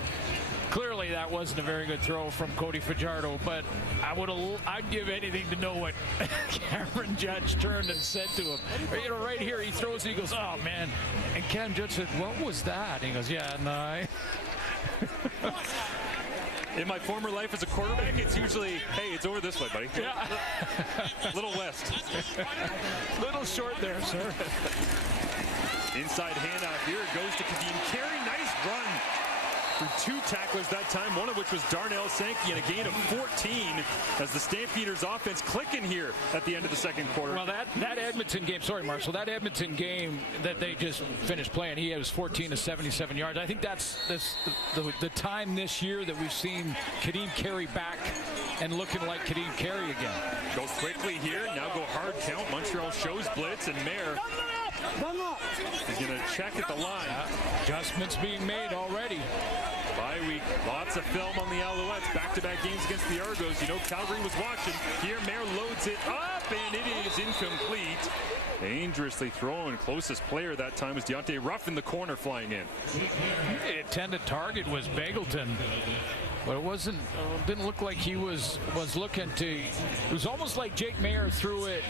clearly that wasn't a very good throw from Cody Fajardo, but I'd give anything to know what Cameron Judge turned and said to him. You know, right here he throws and he goes, "Oh man," and Cam Judge said, "What was that?" And he goes, "Yeah, no." In my former life as a quarterback, it's usually, "Hey, it's over this way, buddy." Yeah. Little west. Little short there, sir. Inside handoff here. It goes to Kadeem Carey. Nice run. Through 2 tacklers that time, one of which was Darnell Sankey, and a gain of 14 as the Stampeders offense clicking here at the end of the second quarter. Well, that Edmonton game, sorry, Marshall, that Edmonton game that they just finished playing, he was 14 to 77 yards. I think that's the time this year that we've seen Kadeem Carey back and looking like Kadeem Carey again. Goes quickly here, now go hard count. Montreal shows blitz, and Mayer is going to check at the line. Adjustments being made already. Bye week, lots of film on the Alouettes. Back-to-back games against the Argos. You know Calgary was watching. Here Mayer loads it up, and it is incomplete. Dangerously thrown. Closest player that time was Deontay Ruff in the corner flying in. The intended target was Bagleton, but it didn't look like he was looking to. It was almost like Jake Mayer threw it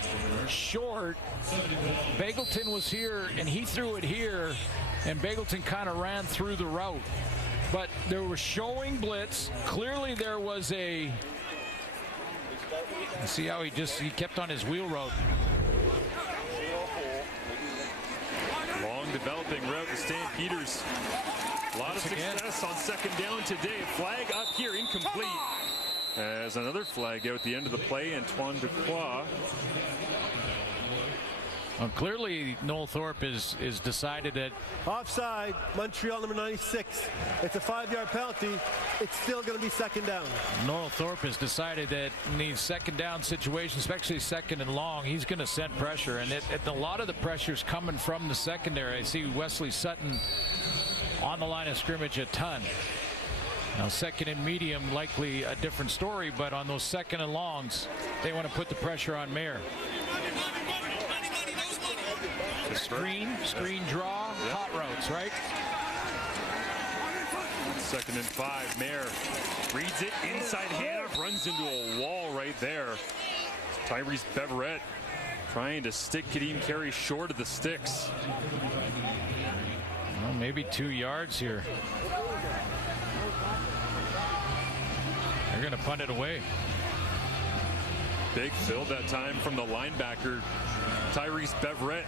short. Bagleton was here, and he threw it here, and Bagleton kind of ran through the route. But there was showing blitz. Clearly there was a. See how he kept on his wheel route. Long developing route. The Stampeders. A lot of success on second down today. Flag up here, incomplete. As another flag out at the end of the play, Antoine Dequoy. Well, clearly Noel Thorpe is decided that Offside, Montreal number 96. It's a 5-yard penalty. It's still going to be second down. Noel Thorpe has decided that in these second down situations, especially second and long, he's going to send pressure. And a lot of the pressure is coming from the secondary. I see Wesley Sutton on the line of scrimmage a ton. Now second and medium, likely a different story, but on those second and longs, they want to put the pressure on Mayer. Screen draw, hot routes, right? 2nd and 5. Mayer reads it, inside handoff, runs into a wall right there. Tyrese Beverett trying to stick Kadeem Carey short of the sticks. Well, maybe 2 yards here. They're going to punt it away. Big fill that time from the linebacker, Tyrese Beverett.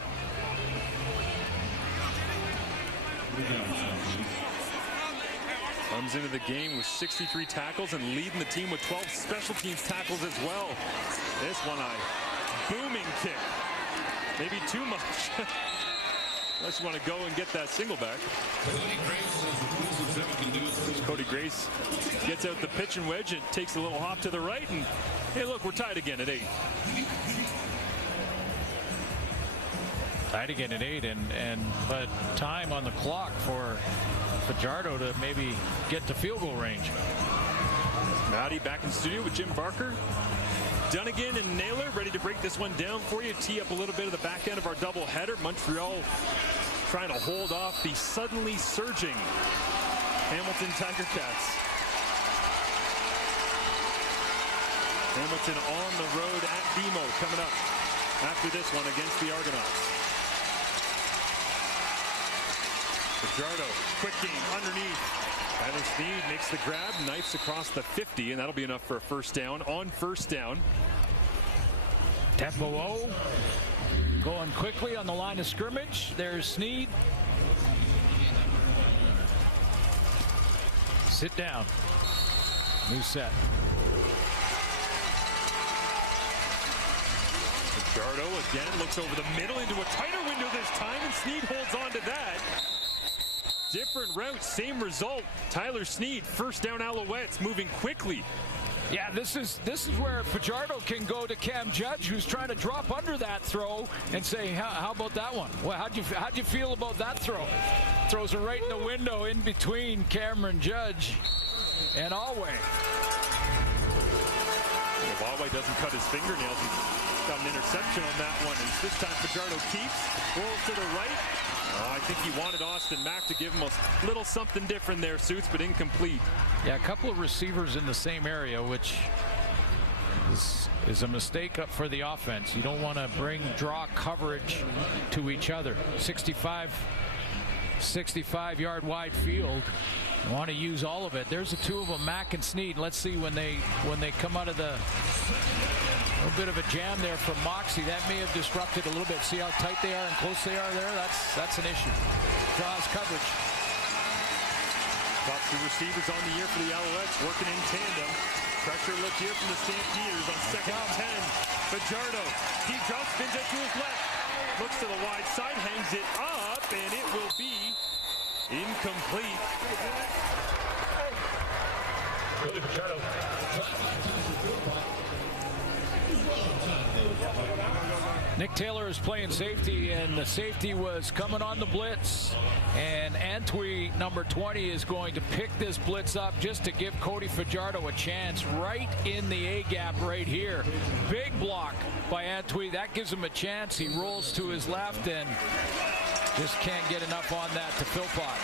Comes into the game with 63 tackles and leading the team with 12 special teams tackles as well. This one, a booming kick. Maybe too much. Unless you want to go and get that single back. Cody Grace gets out the pitch and wedge and takes a little hop to the right. And hey, look, we're tied again at 8. Tied again at 8, but time on the clock for Fajardo to maybe get to field goal range. Maddie back in studio with Jim Barker. Dunnigan and Naylor ready to break this one down for you. Tee up a little bit of the back end of our doubleheader. Montreal trying to hold off the suddenly surging Hamilton Tiger Cats. Hamilton on the road at BMO coming up after this one against the Argonauts. Fajardo, quick game underneath. Tyler Sneed makes the grab, knifes across the 50, and that'll be enough for a first down. On first down. Tempo going quickly on the line of scrimmage. There's Sneed. Sit down. New set. Fajardo again looks over the middle into a tighter window this time, and Sneed holds on to that. Different route, same result. Tyler Sneed, first down Alouettes, moving quickly. Yeah, this is where Fajardo can go to Cam Judge, who's trying to drop under that throw, and say, how about that one? Well, how'd you feel about that throw? Throws it right in the window in between Cameron Judge and Alway. If Alway doesn't cut his fingernails, he's got an interception on that one. And this time Fajardo keeps, rolls to the right. I think he wanted Austin Mack to give him a little something different there, Suits, but incomplete. Yeah, a couple of receivers in the same area, which is a mistake up for the offense. You don't want to draw coverage to each other. 65-yard wide field. You want to use all of it. There's the two of them, Mack and Sneed. Let's see when they come out of the a bit of a jam there from Moxie. That may have disrupted a little bit. See how tight they are and close they are there? That's an issue. Draws coverage. Top two receivers on the year for the Alouettes, working in tandem. Pressure look here from the Stampeders on second and 10. Fajardo, deep drop, spins it to his left. Looks to the wide side, hangs it up, and it will be incomplete. Nick Taylor is playing safety, and the safety was coming on the blitz. And Antwi, number 20, is going to pick this blitz up just to give Cody Fajardo a chance right in the A-gap right here. Big block by Antwi. That gives him a chance. He rolls to his left and just can't get enough on that to Philpott.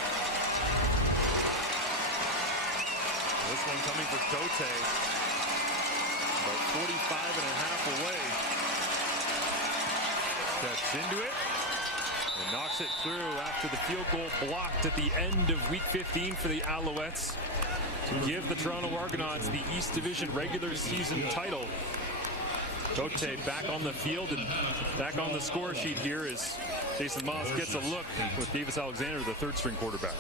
This one coming for Cote. About 45 and a half away. Steps into it and knocks it through after the field goal blocked at the end of week 15 for the Alouettes to give the Toronto Argonauts the East Division regular season title. Cote back on the field and back on the score sheet here as Jason Moss gets a look with Davis Alexander, the third string quarterback.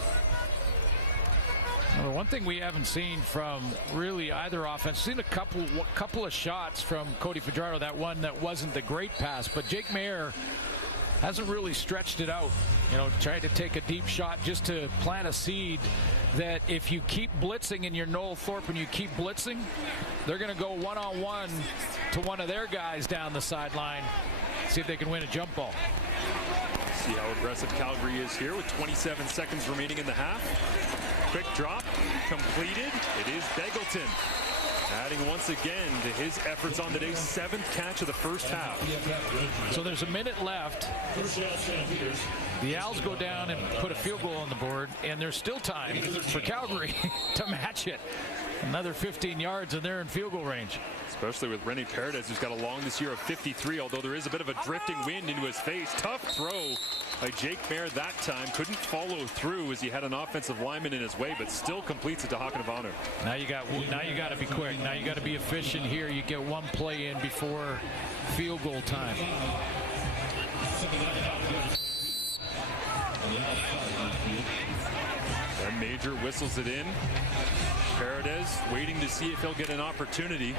Well, one thing we haven't seen from really either offense, seen a couple of shots from Cody Fajardo, that one that wasn't the great pass, but Jake Mayer hasn't really stretched it out. Tried to take a deep shot just to plant a seed that if you keep blitzing in your Noel Thorpe and you keep blitzing, they're going to go one-on-one to one of their guys down the sideline, see if they can win a jump ball. See how aggressive Calgary is here with 27 seconds remaining in the half. Quick drop, completed. It is Beggleton, adding once again to his efforts on the day, 7th catch of the first half. So there's a minute left. The Owls go down and put a field goal on the board, and there's still time for Calgary to match it. Another 15 yards, and they're in field goal range. Especially with Rennie Paredes, who's got a long this year of 53, although there is a bit of a drifting wind into his face. Tough throw by Jake Mayer that time. Couldn't follow through as he had an offensive lineman in his way, but still completes it to Hakanavanu. Now you got to be quick. Now you got to be efficient here. You get one play in before field goal time. And Major whistles it in. Paredes waiting to see if he'll get an opportunity.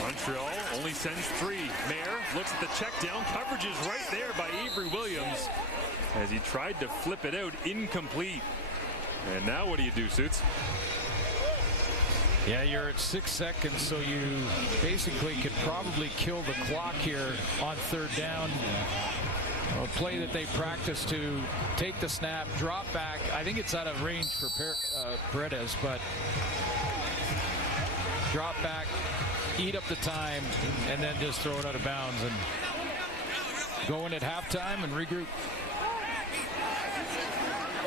Montreal only sends 3. Mayer looks at the check down. Coverage is right there by Avery Williams as he tried to flip it out. Incomplete. And now what do you do, Suits? Yeah, you're at 6 seconds, so you basically could probably kill the clock here on 3rd down. A play that they practice to take the snap, drop back. I think it's out of range for Paredes, but drop back, eat up the time, and then just throw it out of bounds and go in at halftime and regroup.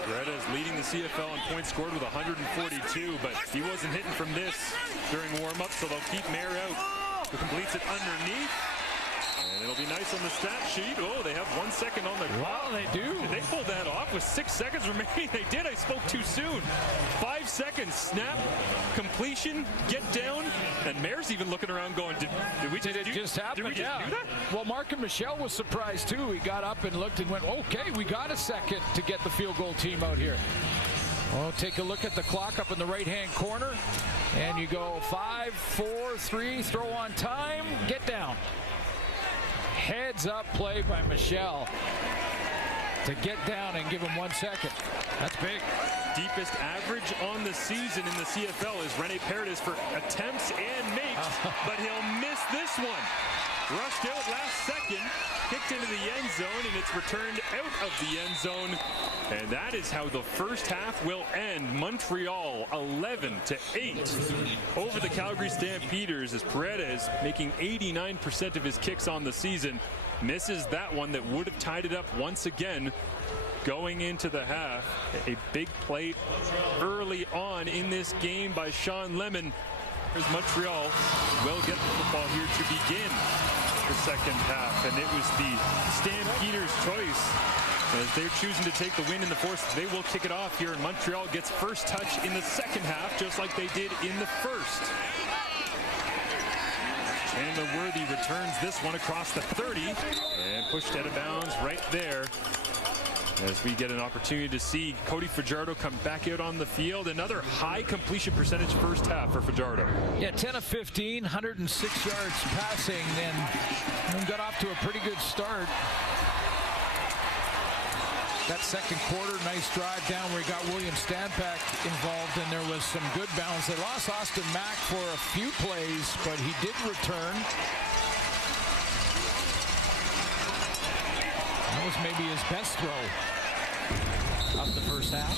Paredes leading the CFL in points scored with 142, but he wasn't hitting from this during warm-up, so they'll keep Mayer out. Who completes it underneath. And it'll be nice on the stat sheet. Oh, they have 1 second on the clock. Wow, they do. Did they pull that off with 6 seconds remaining? They did. I spoke too soon. 5 seconds. Snap, completion, get down. And Mayer's even looking around going, did it just happen? Did we just do that? Well, Mark and Michelle was surprised, too. He got up and looked and went, okay, we got a second to get the field goal team out here. Well, take a look at the clock up in the right-hand corner, and you go 5, 4, 3, throw on time, get down. Heads up play by Michel to get down and give him 1 second. That's big. Deepest average on the season in the CFL is Rene Paredes for attempts and makes, but he'll miss this one. Rushed out last second, kicked into the end zone, and it's returned out of the end zone. And that is how the first half will end. Montreal 11-8 over the Calgary Stampeders, as Paredes, making 89% of his kicks on the season, misses that one that would have tied it up once again going into the half. A big play early on in this game by Sean Lemon. As Montreal will get the football here to begin the second half, and it was the Stampeders' choice as they're choosing to take the win in the fourth. They will kick it off here, and Montreal gets first touch in the second half, just like they did in the first. Chandler Worthy returns this one across the 30 and pushed out of bounds right there. As we get an opportunity to see Cody Fajardo come back out on the field. Another high completion percentage first half for Fajardo. Yeah, 10 of 15, 106 yards passing, and got off to a pretty good start. That second quarter, nice drive down where he got William Stanback involved, and there was some good balance. They lost Austin Mack for a few plays, but he did return. That was maybe his best throw of the first half.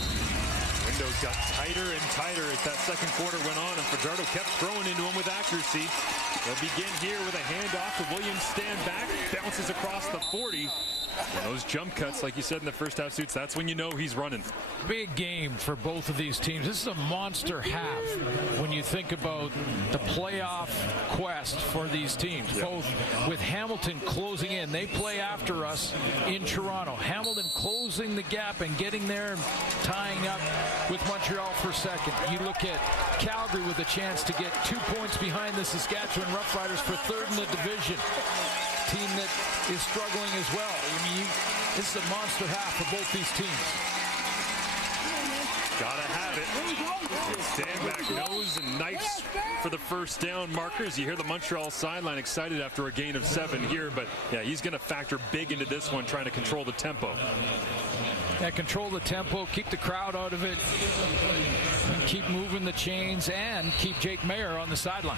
Windows got tighter and tighter as that second quarter went on, and Fajardo kept throwing into him with accuracy. They'll begin here with a handoff to William Stanback. Bounces across the 40. And those jump cuts, like you said in the first half, Suits, that's when you know he's running. Big game for both of these teams. This is a monster half when you think about the playoff quest for these teams. Yep. Both with Hamilton closing in. They play after us in Toronto. Hamilton closing the gap and getting there, tying up with Montreal for second. You look at Calgary with a chance to get 2 points behind the Saskatchewan Roughriders for third in the division. Team that is struggling as well. I mean, this is a monster half for both these teams. Gotta have it. Stanback knows and knifes for the first down markers. You hear the Montreal sideline excited after a gain of 7 here, but yeah, he's going to factor big into this one, trying to control the tempo. Yeah, control the tempo, keep the crowd out of it, and keep moving the chains, and keep Jake Mayer on the sideline.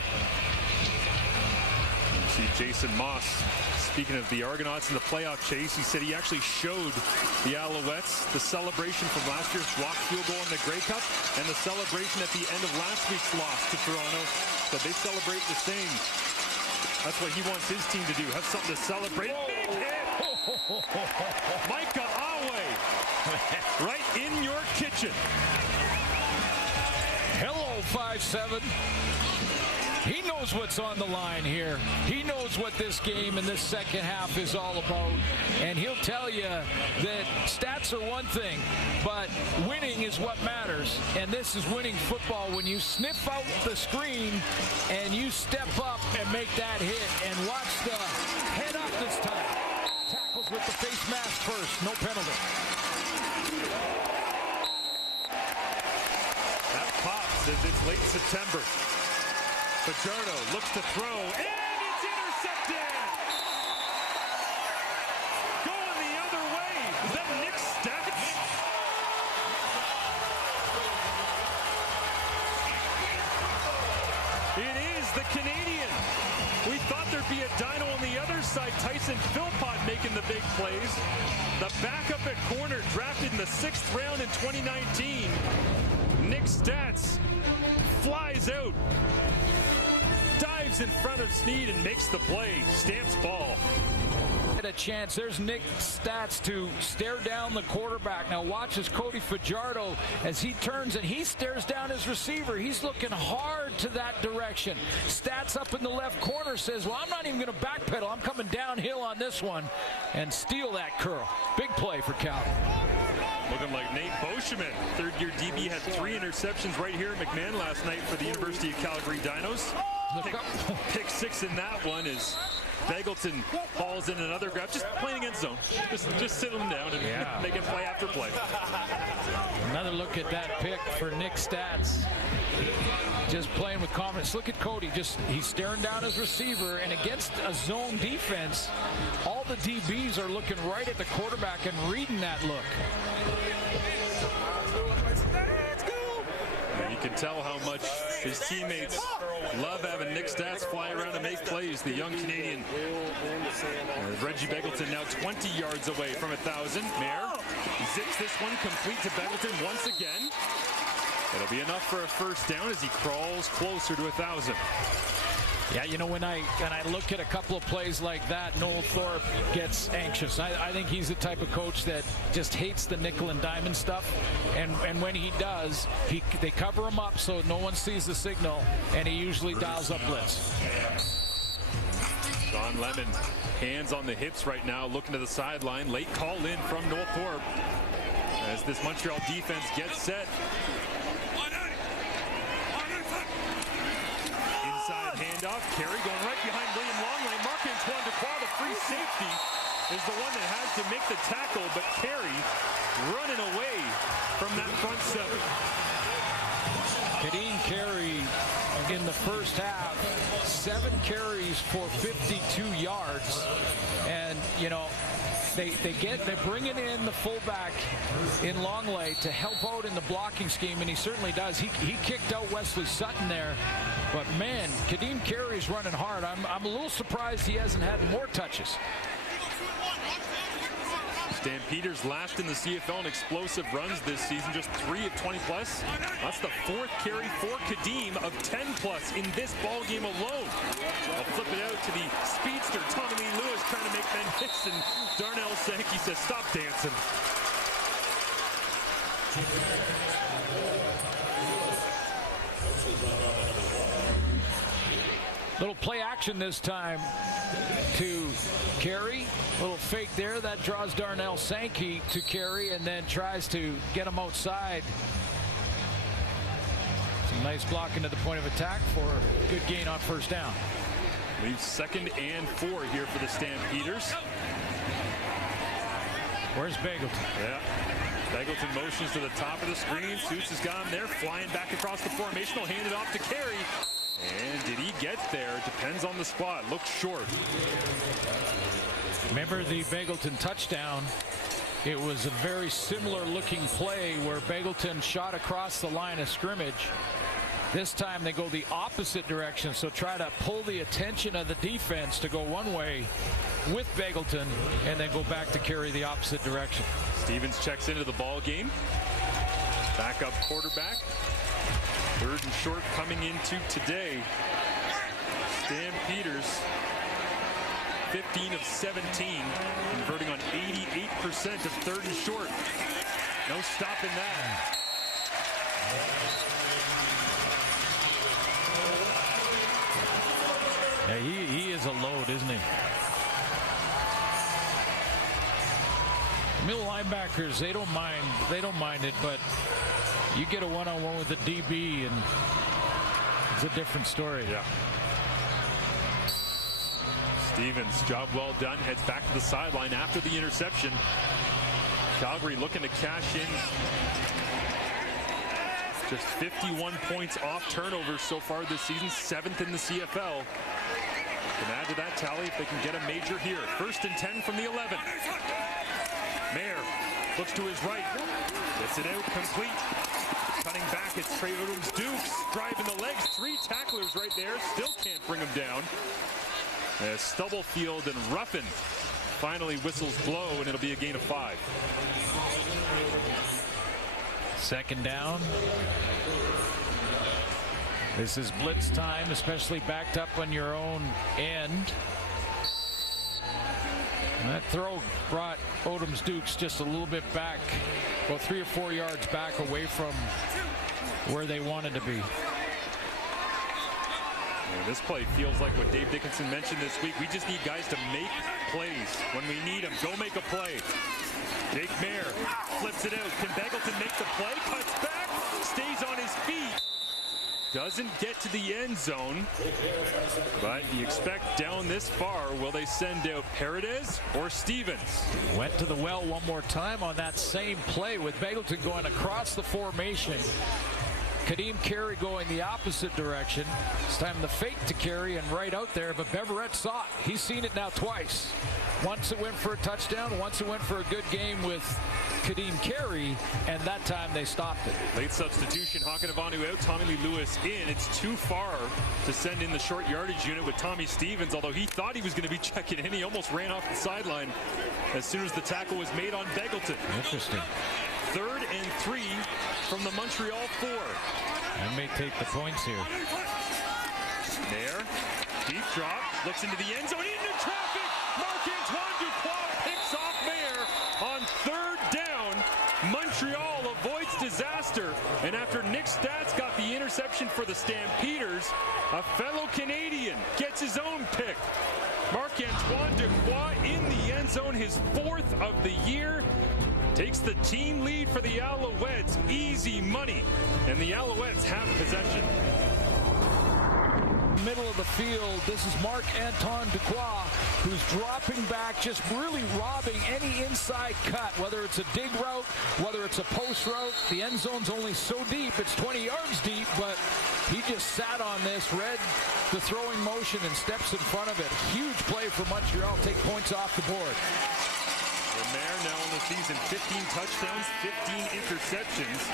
You see Jason Moss, speaking of the Argonauts in the playoff chase, he said he actually showed the Alouettes the celebration from last year's blocked field goal in the Grey Cup and the celebration at the end of last week's loss to Toronto. So they celebrate the same. That's what he wants his team to do, have something to celebrate. Big hit! Micah Awe, right in your kitchen. Hello, 5'7". He knows what's on the line here. He knows what this game and this second half is all about. And he'll tell you that stats are one thing, but winning is what matters. And this is winning football when you sniff out the screen and you step up and make that hit. And watch the head up this time. Tackles with the face mask first. No penalty. That pops as it's late September. Fajardo looks to throw, and it's intercepted! Going the other way. Is that Nick Stats? It is the Canadian. We thought there'd be a dino on the other side. Tyson Philpott making the big plays. The backup at corner, drafted in the 6th round in 2019. Nick Stats flies out. Dives in front of Sneed and makes the play. Stamps ball. Get a chance. There's Nick Stats to stare down the quarterback. Now watch as Cody Fajardo, as he turns and he stares down his receiver. He's looking hard to that direction. Stats up in the left corner says, well, I'm not even going to backpedal. I'm coming downhill on this one and steal that curl. Big play for Calgary. Looking like Nate Beauchemin. Third-year DB had 3 interceptions right here at McMahon last night for the University of Calgary Dinos. Pick 6 in that one as Begelton falls in another grab. Just playing against zone. Just sit him down and make him play after play. Another look look at that pick for Nick Stats. Just playing with confidence. Look at Cody. He's staring down his receiver, and against a zone defense, all the DBs are looking right at the quarterback and reading that look. You can tell how much his teammates love having Nick Stats fly around and make plays. The young Canadian. Reggie Begelton now 20 yards away from 1,000. Mayer zips this one complete to Begelton once again. It'll be enough for a first down as he crawls closer to 1,000. Yeah, you know, when I look at a couple of plays like that, Noel Thorpe gets anxious. I think he's the type of coach that just hates the nickel and diamond stuff. And when he does, they cover him up so no one sees the signal, and he usually dials up blitz. Sean Lemon, hands on the hips right now, looking to the sideline. Late call in from Noel Thorpe as this Montreal defense gets set. Handoff, Carey going right behind William Longley. Marc-Antoine Dequoy, the free safety, is the one that has to make the tackle, but Carey running away from that front seven. Kadeem Carey in the first half, 7 carries for 52 yards, and you know, they're bringing in the fullback in Longley to help out in the blocking scheme, and he certainly does. He kicked out Wesley Sutton there, but man, Kadeem Carey's running hard. I'm a little surprised he hasn't had more touches. Stampeders last in the CFL in explosive runs this season, just 3 of 20 plus. That's the 4th carry for Kadeem of 10 plus in this ball game alone. I'll flip it out to the speedster Tommy Lee Lewis trying to make Ben Hicks, and Darnell Sankey says stop dancing. Little play action this time to Carey. Little fake there. That draws Darnell Sankey to Carey and then tries to get him outside. Some nice blocking at the point of attack for a good gain on first down. Leaves 2nd and 4 here for the Stampeders. Where's Begelton? Yeah. Begelton motions to the top of the screen. Suits has got him there, flying back across the formation. He'll hand it off to Carey. And did he get there? Depends on the spot. Looks short. Remember the Begelton touchdown? It was a very similar looking play where Begelton shot across the line of scrimmage. This time they go the opposite direction, so try to pull the attention of the defense to go one way with Begelton and then go back to Carey the opposite direction. Stevens checks into the ball game. Backup quarterback. 3rd and short coming into today. Stampeders 15 of 17, converting on 88% of 3rd and short. No stopping that. Yeah, he is a load, isn't he? Middle linebackers, they don't mind it, but you get a one-on-one with the DB and it's a different story. Yeah. Stevens, job well done, heads back to the sideline after the interception. Calgary looking to cash in. Just 51 points off turnovers so far this season, 7th in the CFL. Can add to that tally if they can get a major here. 1st and 10 from the 11. Mayer looks to his right, gets it out complete. Cutting back, it's Trey Odums-Dukes, driving the legs, 3 tacklers right there, still can't bring him down. As Stubblefield and Ruffin finally whistles blow, and it'll be a gain of 5. 2nd down. This is blitz time, especially backed up on your own end. And that throw brought Odums-Dukes just a little bit back, about 3 or 4 yards back away from where they wanted to be. And this play feels like what Dave Dickinson mentioned this week. We just need guys to make plays. When we need them, go make a play. Jake Mayer flips it out. Can Begelton make the play? Cuts back, stays on his feet. Doesn't get to the end zone, but you expect down this far, will they send out Paredes or Stevens? Went to the well one more time on that same play with Begelton going across the formation. Kadeem Carey going the opposite direction. This time the fake to Carey and right out there, but Beverett saw it. He's seen it now twice. Once it went for a touchdown, once it went for a good game with Kadeem Carey, and that time they stopped it. Late substitution, Hakanavanu out, Tommy Lee Lewis in. It's too far to send in the short yardage unit with Tommy Stevens, although he thought he was going to be checking in. He almost ran off the sideline as soon as the tackle was made on Begelton. Interesting. 3rd and 3 from the Montreal 4. I may take the points here. Mayer, deep drop, looks into the end zone, into traffic. Marc-Antoine Ducroix picks off Mayer on 3rd down. Montreal avoids disaster, and after Nick Stats got the interception for the Stampeders, a fellow Canadian gets his own pick. Marc-Antoine Ducroix in the end zone, his 4th of the year. Takes the team lead for the Alouettes. Easy money. And the Alouettes have possession. Middle of the field, this is Marc-Antoine Ducroix, who's dropping back, just really robbing any inside cut, whether it's a dig route, whether it's a post route. The end zone's only so deep, it's 20 yards deep, but he just sat on this, read the throwing motion, and steps in front of it. Huge play for Montreal, take points off the board. Mayer now on the season, 15 touchdowns, 15 interceptions.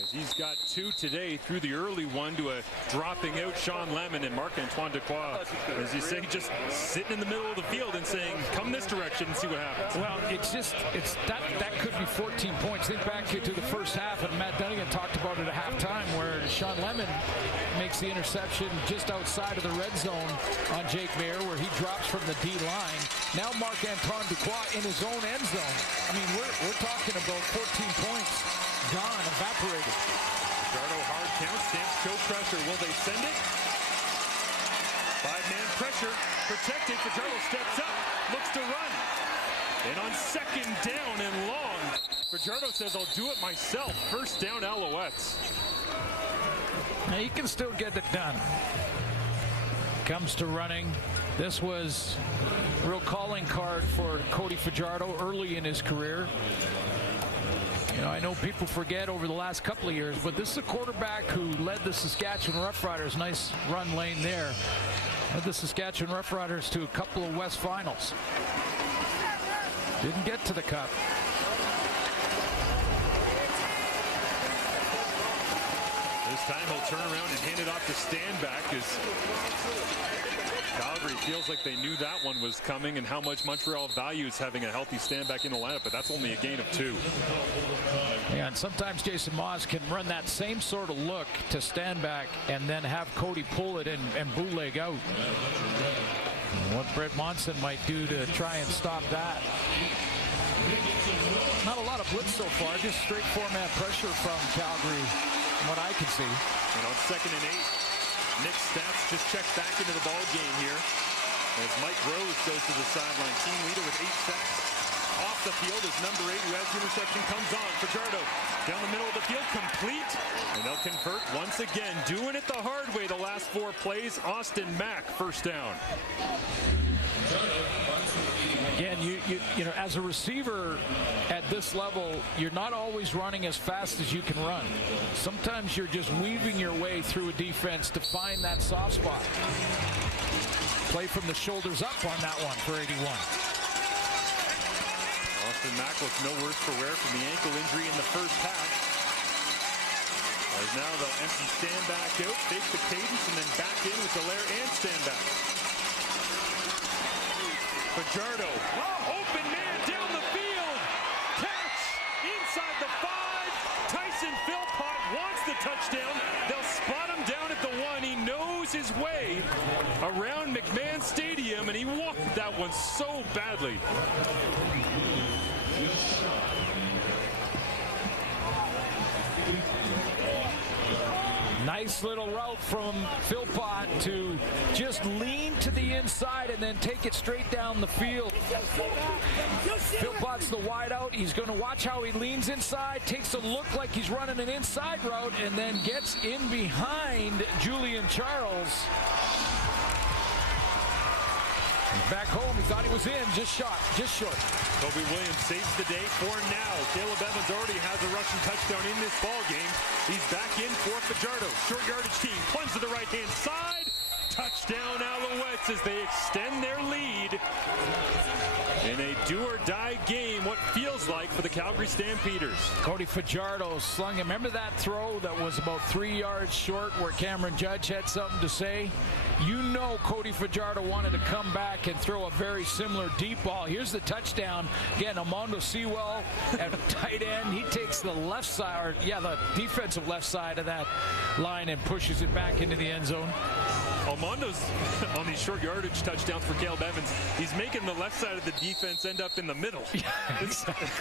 As he's got 2 today through the early one to a dropping out Sean Lemon, and Marc-Antoine Ducroix, as you say, just sitting in the middle of the field and saying, come this direction and see what happens. Well, that could be 14 points. Think back to the first half, and Matt Dunnigan talked about it at halftime, where Sean Lemon makes the interception just outside of the red zone on Jake Mayer, where he drops from the D line. Now Marc-Antoine Ducroix in his own end zone. I mean, we're talking about 14 points gone, evaporated. Fajardo hard count, Stamps show pressure. Will they send it? 5-man pressure, protected. Fajardo steps up, looks to run. And on 2nd down and long, Fajardo says, I'll do it myself. 1st down, Alouettes. Now he can still get it done. Comes to running. This was a real calling card for Cody Fajardo early in his career. You know, I know people forget over the last couple of years, but this is a quarterback who led the Saskatchewan Roughriders. Nice run lane there. Led the Saskatchewan Roughriders to a couple of West Finals. Didn't get to the Cup. This time he'll turn around and hand it off to Stanback as Calgary feels like they knew that one was coming and how much Montreal values having a healthy Stanback in the lineup, but that's only a gain of 2. Yeah, and sometimes Jason Moss can run that same sort of look to Stanback and then have Cody pull it and bootleg out. And what Brett Monson might do to try and stop that. Not a lot of blitz so far, just straight 4-man pressure from Calgary, from what I can see. And on 2nd and 8, Nick Stats just checks back into the ball game here as Mike Rose goes to the sideline. Team leader with 8 sacks. Off the field is number 8, who has the interception, comes on. Fajardo down the middle of the field, complete. And they'll convert once again. Doing it the hard way the last 4 plays. Austin Mack, 1st down. Again, you know, as a receiver at this level, you're not always running as fast as you can run. Sometimes you're just weaving your way through a defense to find that soft spot. Play from the shoulders up on that one for 81. Austin Mack looks no worse for wear from the ankle injury in the first half. As now they'll empty Stanback out, fake the cadence, and then back in with Dallaire and Stanback. Fajardo, open man down the field. Catch inside the 5. Tyson Philpott wants the touchdown. They'll spot him down at the 1. He knows his way around McMahon Stadium, and he walked that one so badly. Nice Nice little route from Philpott to just lean to the inside and then take it straight down the field. Philpott's the wide out. He's going to watch how he leans inside, takes a look like he's running an inside route, and then gets in behind Julian Charles. Back home, he thought he was in, just short. Kobe Williams saves the day for now. Caleb Evans already has a rushing touchdown in this ball game. He's back in for Fajardo. Short yardage team, plunge to the right-hand side. Touchdown Alouettes as they extend their lead in a do-or-die game, what feels like for the Calgary Stampeders. Cody Fajardo slung him. Remember that throw that was about 3 yards short where Cameron Judge had something to say? You know Cody Fajardo wanted to come back and throw a very similar deep ball. Here's the touchdown. Again, Armando Sewell at tight end. He takes the left side, or the defensive left side of that line and pushes it back into the end zone. Armando's on these short yardage touchdowns for Caleb Evans. He's making the left side of the defense end up in the middle.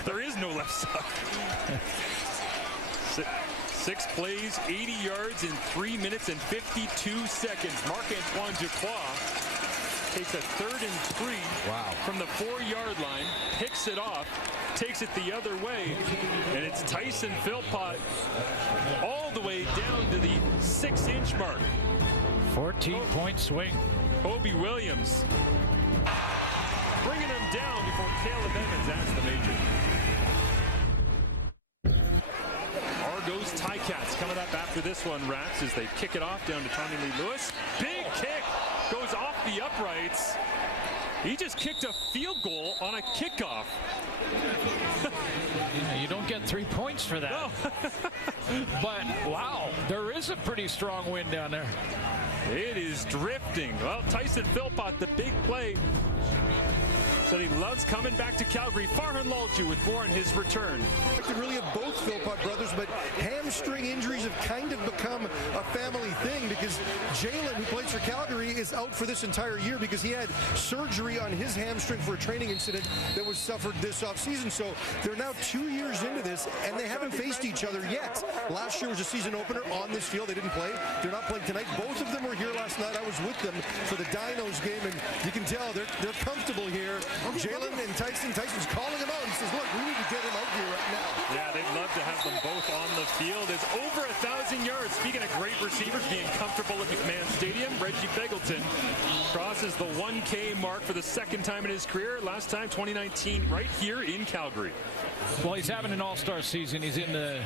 There is no left side. 6 plays, 80 yards in 3 minutes and 52 seconds. Marc-Antoine Duclair takes a 3rd and 3 from the 4-yard line, picks it off, takes it the other way, and it's Tyson Philpott all the way down to the 6-inch mark. 14-point swing. Kobe Williams bringing him down before Caleb Evans adds the major. Argos Ticats coming up after this one, Rats, as they kick it off down to Tommy Lee Lewis. Big kick goes off the uprights. He just kicked a field goal on a kickoff. You don't get 3 points for that. No. But, wow, there is a pretty strong wind down there. It is drifting. Well, Tyson Philpott, the big play, said he loves coming back to Calgary. Farhan Lalju with more on his return. I could really have both Philpott brothers, but hamstring injuries have kind of become a family thing because Jalen, who plays for Calgary, is out for this entire year because he had surgery on his hamstring for a training incident that was suffered this offseason. So they're now 2 years into this, and they haven't faced each other yet. Last year was a season opener on this field. They didn't play. They're not playing tonight. Both of them were here last night. I was with them for the Dinos game, and you can tell they're comfortable here. Jalen and Tyson's calling him out and says, look, we need to get him out here right now. Yeah, they'd love to have them both on the field. It's over 1,000 yards. Speaking of great receivers being comfortable at McMahon Stadium, Reggie Begelton crosses the 1K mark for the 2nd time in his career. Last time, 2019, right here in Calgary. Well, he's having an all-star season. He's in the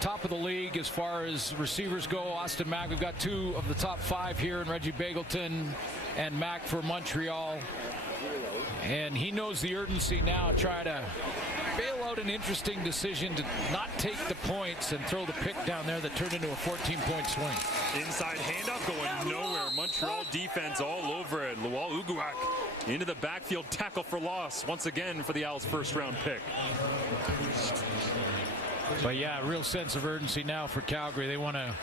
top of the league as far as receivers go. Austin Mack, we've got 2 of the top 5 here, and Reggie Begelton and Mack for Montreal. And he knows the urgency now. Try to bail out an interesting decision to not take the points and throw the pick down there that turned into a 14-point swing. Inside handoff going nowhere. Montreal defense all over it. Lual Uguak into the backfield, tackle for loss once again for the Owls' 1st-round pick. But yeah, real sense of urgency now for Calgary. They want to,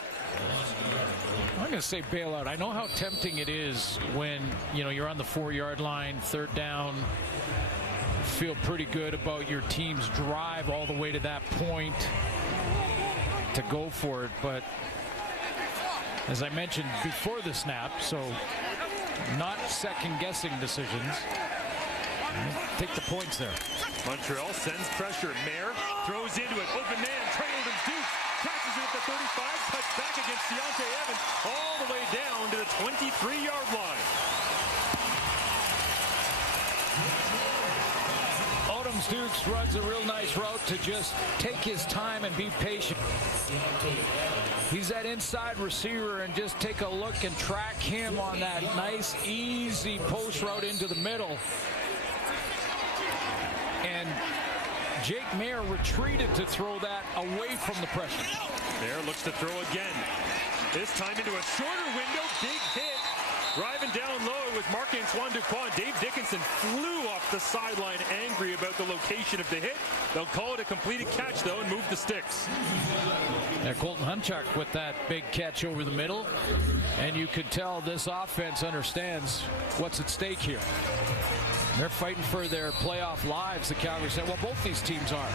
I'm going to say bailout. I know how tempting it is when, you're on the 4-yard line, 3rd down, feel pretty good about your team's drive all the way to that point to go for it. But as I mentioned before the snap, so not second-guessing decisions. Take the points there. Montreal sends pressure. Mayer throws into it. Open man. Trey Adams Dukes catches it at the 35. Cuts back against Deontay Evans all the way down to the 23-yard line. Adams Dukes runs a real nice route to just take his time and be patient. He's that inside receiver, and just take a look and track him on that nice, easy post route into the middle. And Jake Mayer retreated to throw that away from the pressure. Mayer looks to throw again. This time into a shorter window. Big hit. Driving down low with Marc-Antoine Duclair. Dave Dickinson flew off the sideline angry about the location of the hit. They'll call it a completed catch, though, and move the sticks. Yeah, Colton Hunchak with that big catch over the middle. And you could tell this offense understands what's at stake here. They're fighting for their playoff lives, the Calgary said. Well, both these teams are.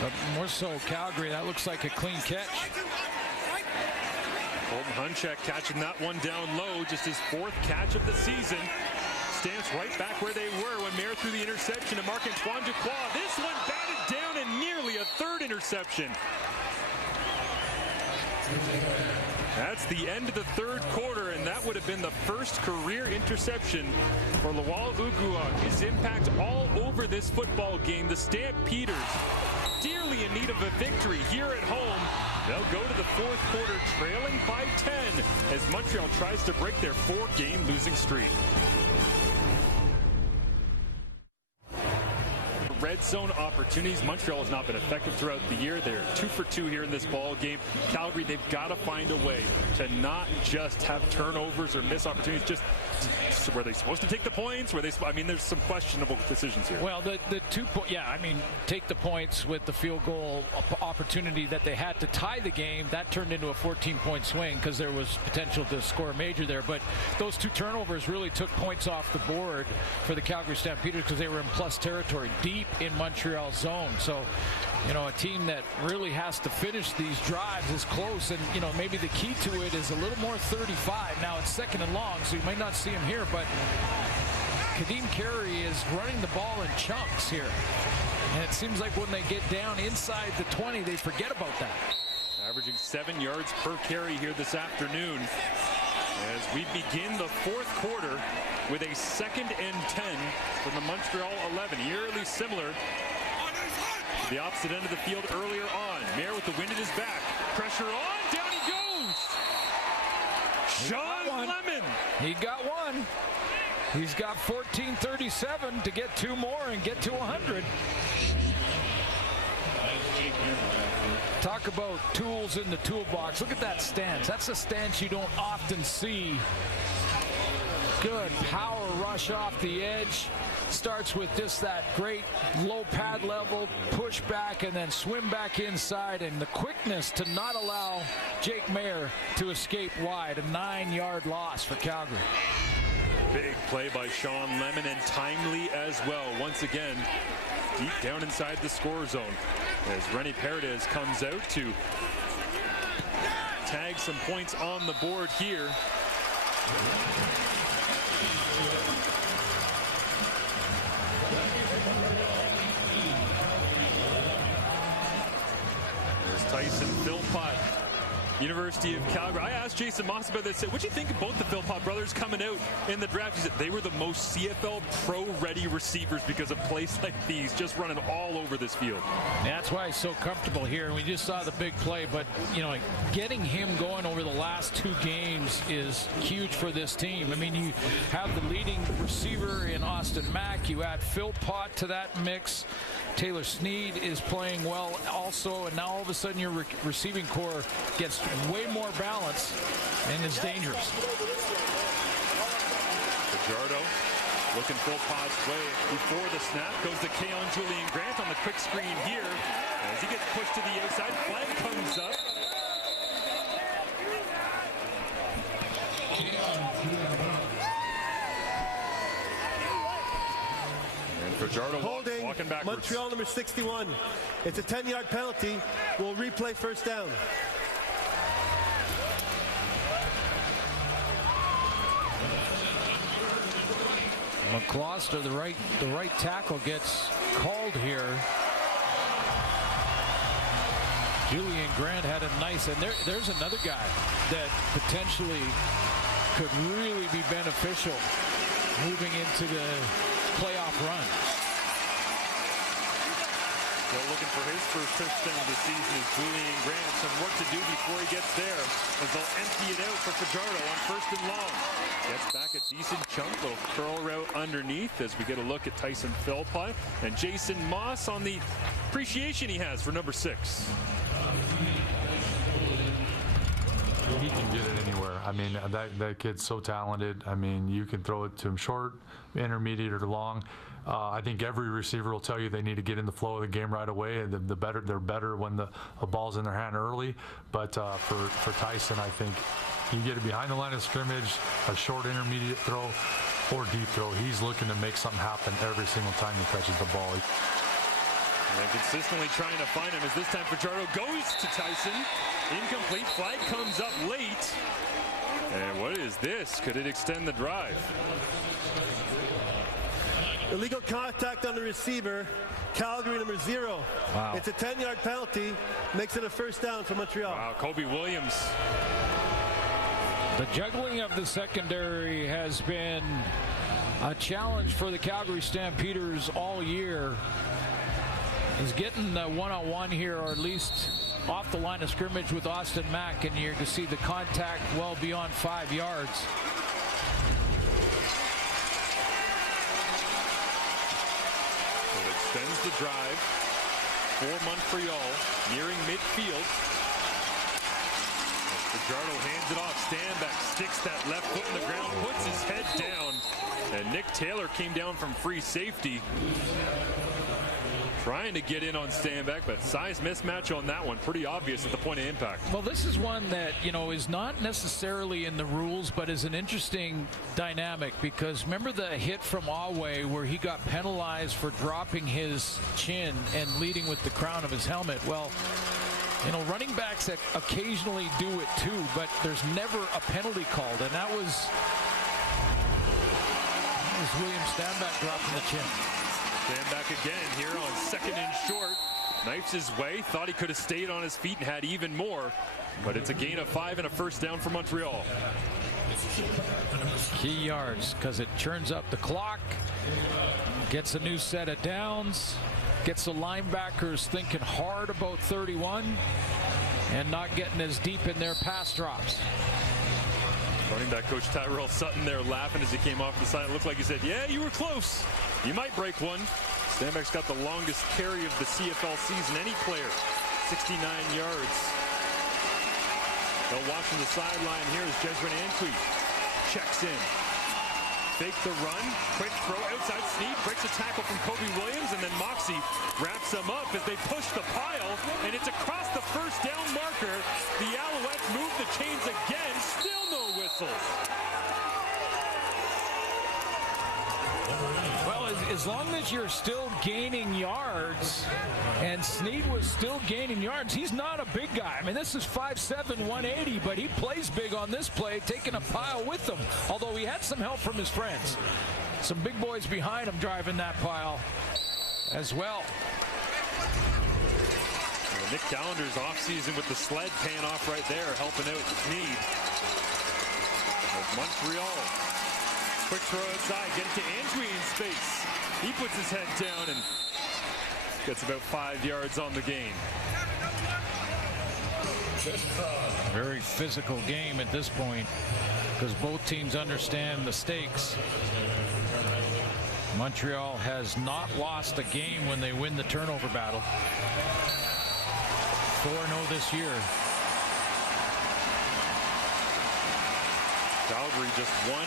But more so Calgary. That looks like a clean catch. Colton Hunchak catching that one down low, just his 4th catch of the season. Stamps right back where they were when Mayer threw the interception to Marc-Antoine Duclois. This one batted down and nearly a 3rd interception. That's the end of the 3rd quarter, and that would have been the first career interception for Lawal Uguak. His impact all over this football game. The Stampeders, dearly in need of a victory here at home. They'll go to the 4th quarter trailing by 10 as Montreal tries to break their 4-game losing streak. Red zone opportunities. Montreal has not been effective throughout the year. They're 2 for 2 here in this ball game. Calgary, they've got to find a way to not just have turnovers or miss opportunities. Just were they supposed to take the points? Were they? I mean, there's some questionable decisions here. Well, the 2 point, yeah, I mean, take the points with the field goal opportunity that they had to tie the game. That turned into a 14-point swing because there was potential to score a major there. But those 2 turnovers really took points off the board for the Calgary Stampeders because they were in plus territory, deep in Montreal's zone. So, you know, a team that really has to finish these drives is close, and, you know, maybe the key to it is a little more 35. Now it's 2nd and long, so you might not see him here, but Kadeem Carey is running the ball in chunks here. And it seems like when they get down inside the 20, they forget about that. Averaging 7 yards per carry here this afternoon as we begin the 4th quarter with a 2nd and 10 from the Montreal 11. Eerily similar to the opposite end of the field earlier on. Mayer with the wind at his back. Pressure on. Down he goes. Sean Lemon. He got one. He's got 14:37 to get 2 more and get to 100. Talk about tools in the toolbox. Look at that stance. That's a stance you don't often see. Good power rush off the edge. Starts with just that great low pad level, push back, and then swim back inside. And the quickness to not allow Jake Mayer to escape wide. A 9-yard loss for Calgary. Big play by Sean Lemon, and timely as well. Once again, deep down inside the score zone as Rennie Paredes comes out to tag some points on the board here. There's Tyson Philpott, University of Calgary. I asked Jason Moss about this. What do you think of both the Philpott brothers coming out in the draft? He said they were the most CFL pro-ready receivers because of plays like these, just running all over this field. That's why he's so comfortable here. And we just saw the big play, but, you know, getting him going over the last 2 games is huge for this team. I mean, you have the leading receiver in Austin Mack. You add Philpott to that mix. Taylor Sneed is playing well also, and now all of a sudden your receiving core gets way more balance and is dangerous. Fajardo looking Philpott's way before the snap. Goes to Keon Julian Grant on the quick screen here. As he gets pushed to the outside, flag comes up. And Fajardo holding walking backwards. Montreal number 61. It's a 10-yard penalty. We'll replay first down. McCloster, the right tackle, gets called here. Julian Grant had a nice, and there's another guy that potentially could really be beneficial moving into the playoff run. Still looking for his first touchdown of the season is Julian Grant. Some work to do before he gets there, as they'll empty it out for Fajardo on 1st and long. Gets back a decent chunk, little curl route underneath as we get a look at Tyson Philpott and Jason Moss on the appreciation he has for number 6. He can get it anywhere. I mean, that kid's so talented. I mean, you can throw it to him short, intermediate, or long. I think every receiver will tell you they need to get in the flow of the game right away. And they're better when the ball's in their hand early. But for Tyson, I think you get it behind the line of scrimmage, a short intermediate throw or deep throw. He's looking to make something happen every single time he touches the ball. And consistently trying to find him as this time Fajardo goes to Tyson. Incomplete. Flag comes up late. And what is this? Could it extend the drive? Illegal contact on the receiver. Calgary number 0. Wow. It's a 10-yard penalty. Makes it a first down for Montreal. Wow, Kobe Williams. The juggling of the secondary has been a challenge for the Calgary Stampeders all year. He's getting the one-on-one here, or at least off the line of scrimmage with Austin Mack, and you can see the contact well beyond 5 yards. Extends the drive for Montreal, nearing midfield. Fajardo hands it off. Stanback sticks that left foot in the ground, puts his head down, and Nick Taylor came down from free safety, trying to get in on Stanback, but size mismatch on that one, pretty obvious at the point of impact. Well, this is one that, you know, is not necessarily in the rules, but is an interesting dynamic, because remember the hit from Alouettes where he got penalized for dropping his chin and leading with the crown of his helmet? Well, you know, running backs that occasionally do it too, but there's never a penalty called, and that was William Stanback dropping the chin. Stanback again here on 2nd and short. Knifes his way. Thought he could have stayed on his feet and had even more. But it's a gain of 5 and a first down for Montreal. Key yards, because it churns up the clock. Gets a new set of downs. Gets the linebackers thinking hard about 31. And not getting as deep in their pass drops. Running back coach Tyrell Sutton there laughing as he came off the side. It looked like he said, yeah, you were close. You might break one. Stanback's got the longest carry of the CFL season. Any player, 69 yards. They'll watch from the sideline here as Jesrin Antwi checks in. Fake the run, quick throw outside. Sneed breaks a tackle from Kobe Williams, and then Moxie wraps them up as they push the pile, and it's across the first down marker. The Alouettes move the chains again. Still no whistles. Well, as long as you're still gaining yards, and Sneed was still gaining yards, he's not a big guy. I mean, this is 5'7", 180, but he plays big on this play, taking a pile with him, although he had some help from his friends. Some big boys behind him driving that pile as well. Nick Callender's offseason with the sled paying off right there, helping out Sneed. Montreal. Quick throw outside, get it to Antwi in space. He puts his head down and gets about 5 yards on the gain. Very physical game at this point, because both teams understand the stakes. Montreal has not lost a game when they win the turnover battle. 4-0 this year. Calgary just 1-7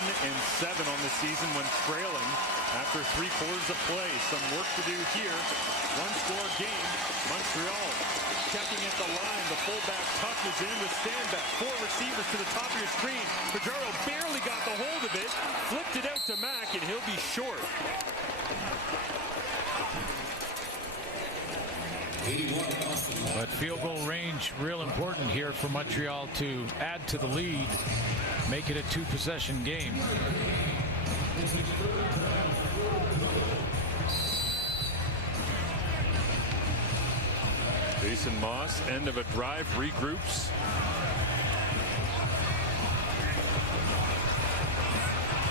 on the season when trailing after 3 quarters of play. Some work to do here. 1-score game. Montreal checking at the line. The fullback tuck is in with Stanback. 4 receivers to the top of your screen. Fajardo barely got the hold of it. Flipped it out to Mack, and he'll be short. But field goal range real important here for Montreal to add to the lead, make it a 2-possession game. Jason Moss, end of a drive, regroups.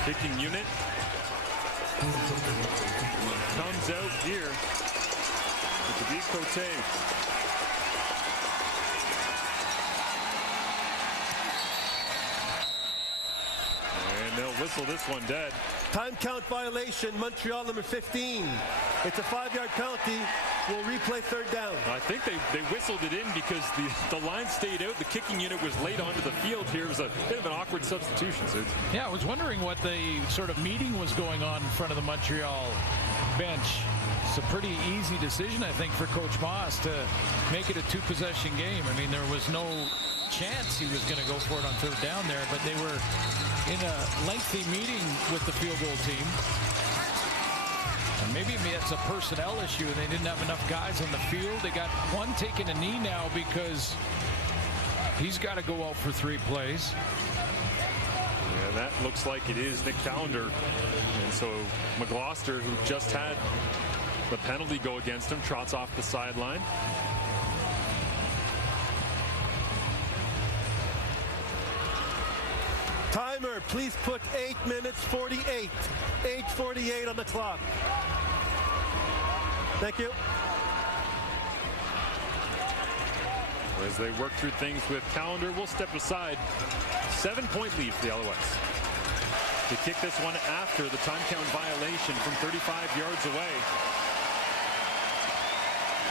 Kicking unit comes out here. David Cote. And they'll whistle this one dead. Time count violation, Montreal number 15. It's a 5-yard penalty. We'll replay 3rd down. I think they whistled it in because the line stayed out. The kicking unit was late onto the field here. It was a bit of an awkward substitution. So yeah, I was wondering what the sort of meeting was going on in front of the Montreal bench. It's a pretty easy decision, I think, for Coach Moss to make it a 2-possession game. I mean, there was no chance he was going to go for it on 3rd down there, but they were in a lengthy meeting with the field goal team. Maybe it's a personnel issue and they didn't have enough guys on the field. They got one taking a knee now because he's got to go out for 3 plays. And that looks like it is Nick Callender. And so McGloster, who just had the penalty go against him, trots off the sideline. Timer, please put 8 minutes 48. 8:48 on the clock. Thank you. As they work through things with Callender, we'll step aside. 7-point lead for the Alouettes. To kick this one after the time count violation from 35 yards away.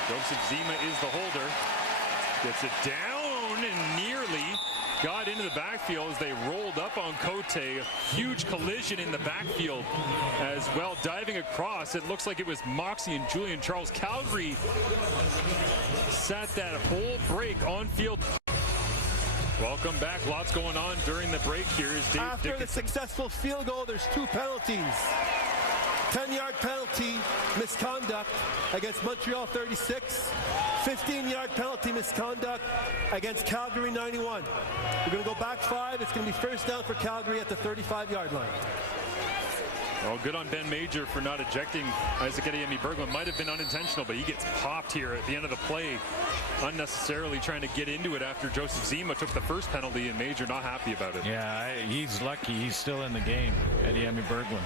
Joseph Zima is the holder. Gets it down and nearly got into the backfield as they rolled up on Cote. A huge collision in the backfield as well. Diving across, it looks like it was Moxie and Julian Charles. Calgary sat that whole break on field. Welcome back. Lots going on during the break here. Is Dave After Dickinson. the successful field goal, there's 2 penalties. 10-yard penalty misconduct against Montreal 36. 15-yard penalty misconduct against Calgary 91. We're going to go back 5. It's going to be first down for Calgary at the 35-yard line. Well, good on Ben Major for not ejecting Isaac Berglund. Might have been unintentional, but he gets popped here at the end of the play, unnecessarily trying to get into it after Joseph Zima took the first penalty, and Major not happy about it. Yeah, he's lucky he's still in the game, Berglund.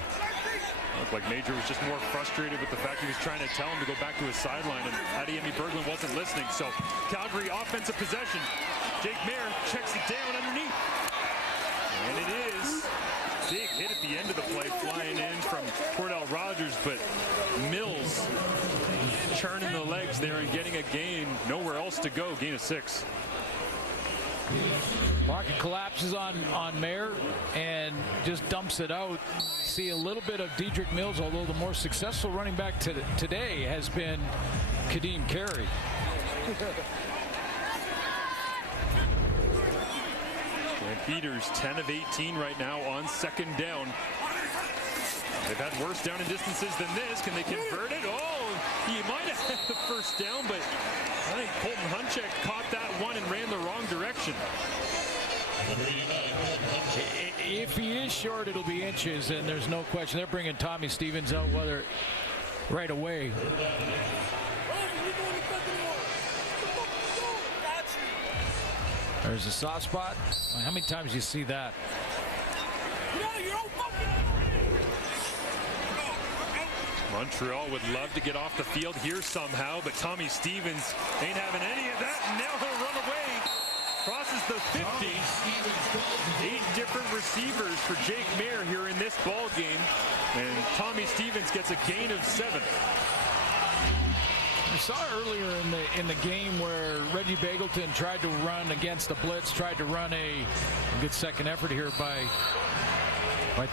Looked like Major was just more frustrated with the fact he was trying to tell him to go back to his sideline, and Adiemi Berglund wasn't listening. So Calgary offensive possession. Jake Mayer checks it down underneath. And it is big hit at the end of the play, flying in from Cordell Rogers, but Mills churning the legs there and getting a gain. Nowhere else to go. Gain of 6. Pocket collapses on Mayer and just dumps it out. See a little bit of Dedrick Mills, although the more successful running back today has been Kadeem Carey. Stampeders 10 of 18 right now on 2nd down. They've had worse down and distances than this. Can they convert it? Oh, he might have had the first down, but I think Colton Hunchek caught that one and ran the wrong direction. If he is short, it'll be inches, and there's no question. They're bringing Tommy Stevens out right away. There's a soft spot. How many times do you see that? Montreal would love to get off the field here somehow, but Tommy Stevens ain't having any of that. Now he'll run away. Crosses the 50. 8 different receivers for Jake Mayer here in this ball game, and Tommy Stevens gets a gain of 7. I saw earlier in the game where Reggie Begelton tried to run against the blitz, tried to run a good second effort here by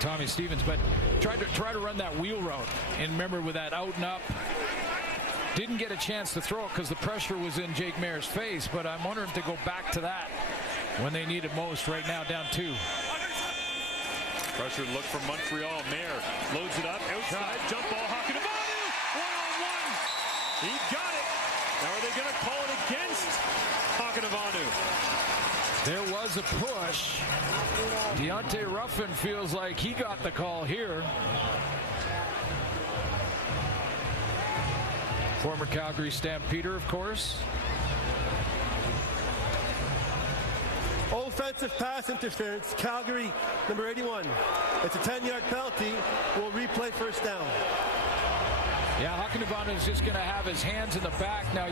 Tommy Stevens, but tried to run that wheel route. And remember, with that out and up, didn't get a chance to throw it because the pressure was in Jake Mayer's face. But I'm wondering if they go back to that when they need it most. Right now, down 2. Pressure look from Montreal. Mayer loads it up outside, jump ball, Hakanavanu, 1-on-1. He got it. Now are they going to call it against Hakanavanu? There was a push. Deontay Ruffin feels like he got the call here. Former Calgary Stampeder, of course. Offensive pass interference, Calgary, number 81. It's a 10-yard penalty. We'll replay first down. Yeah, Hakanavanu is just going to have his hands in the back. Now,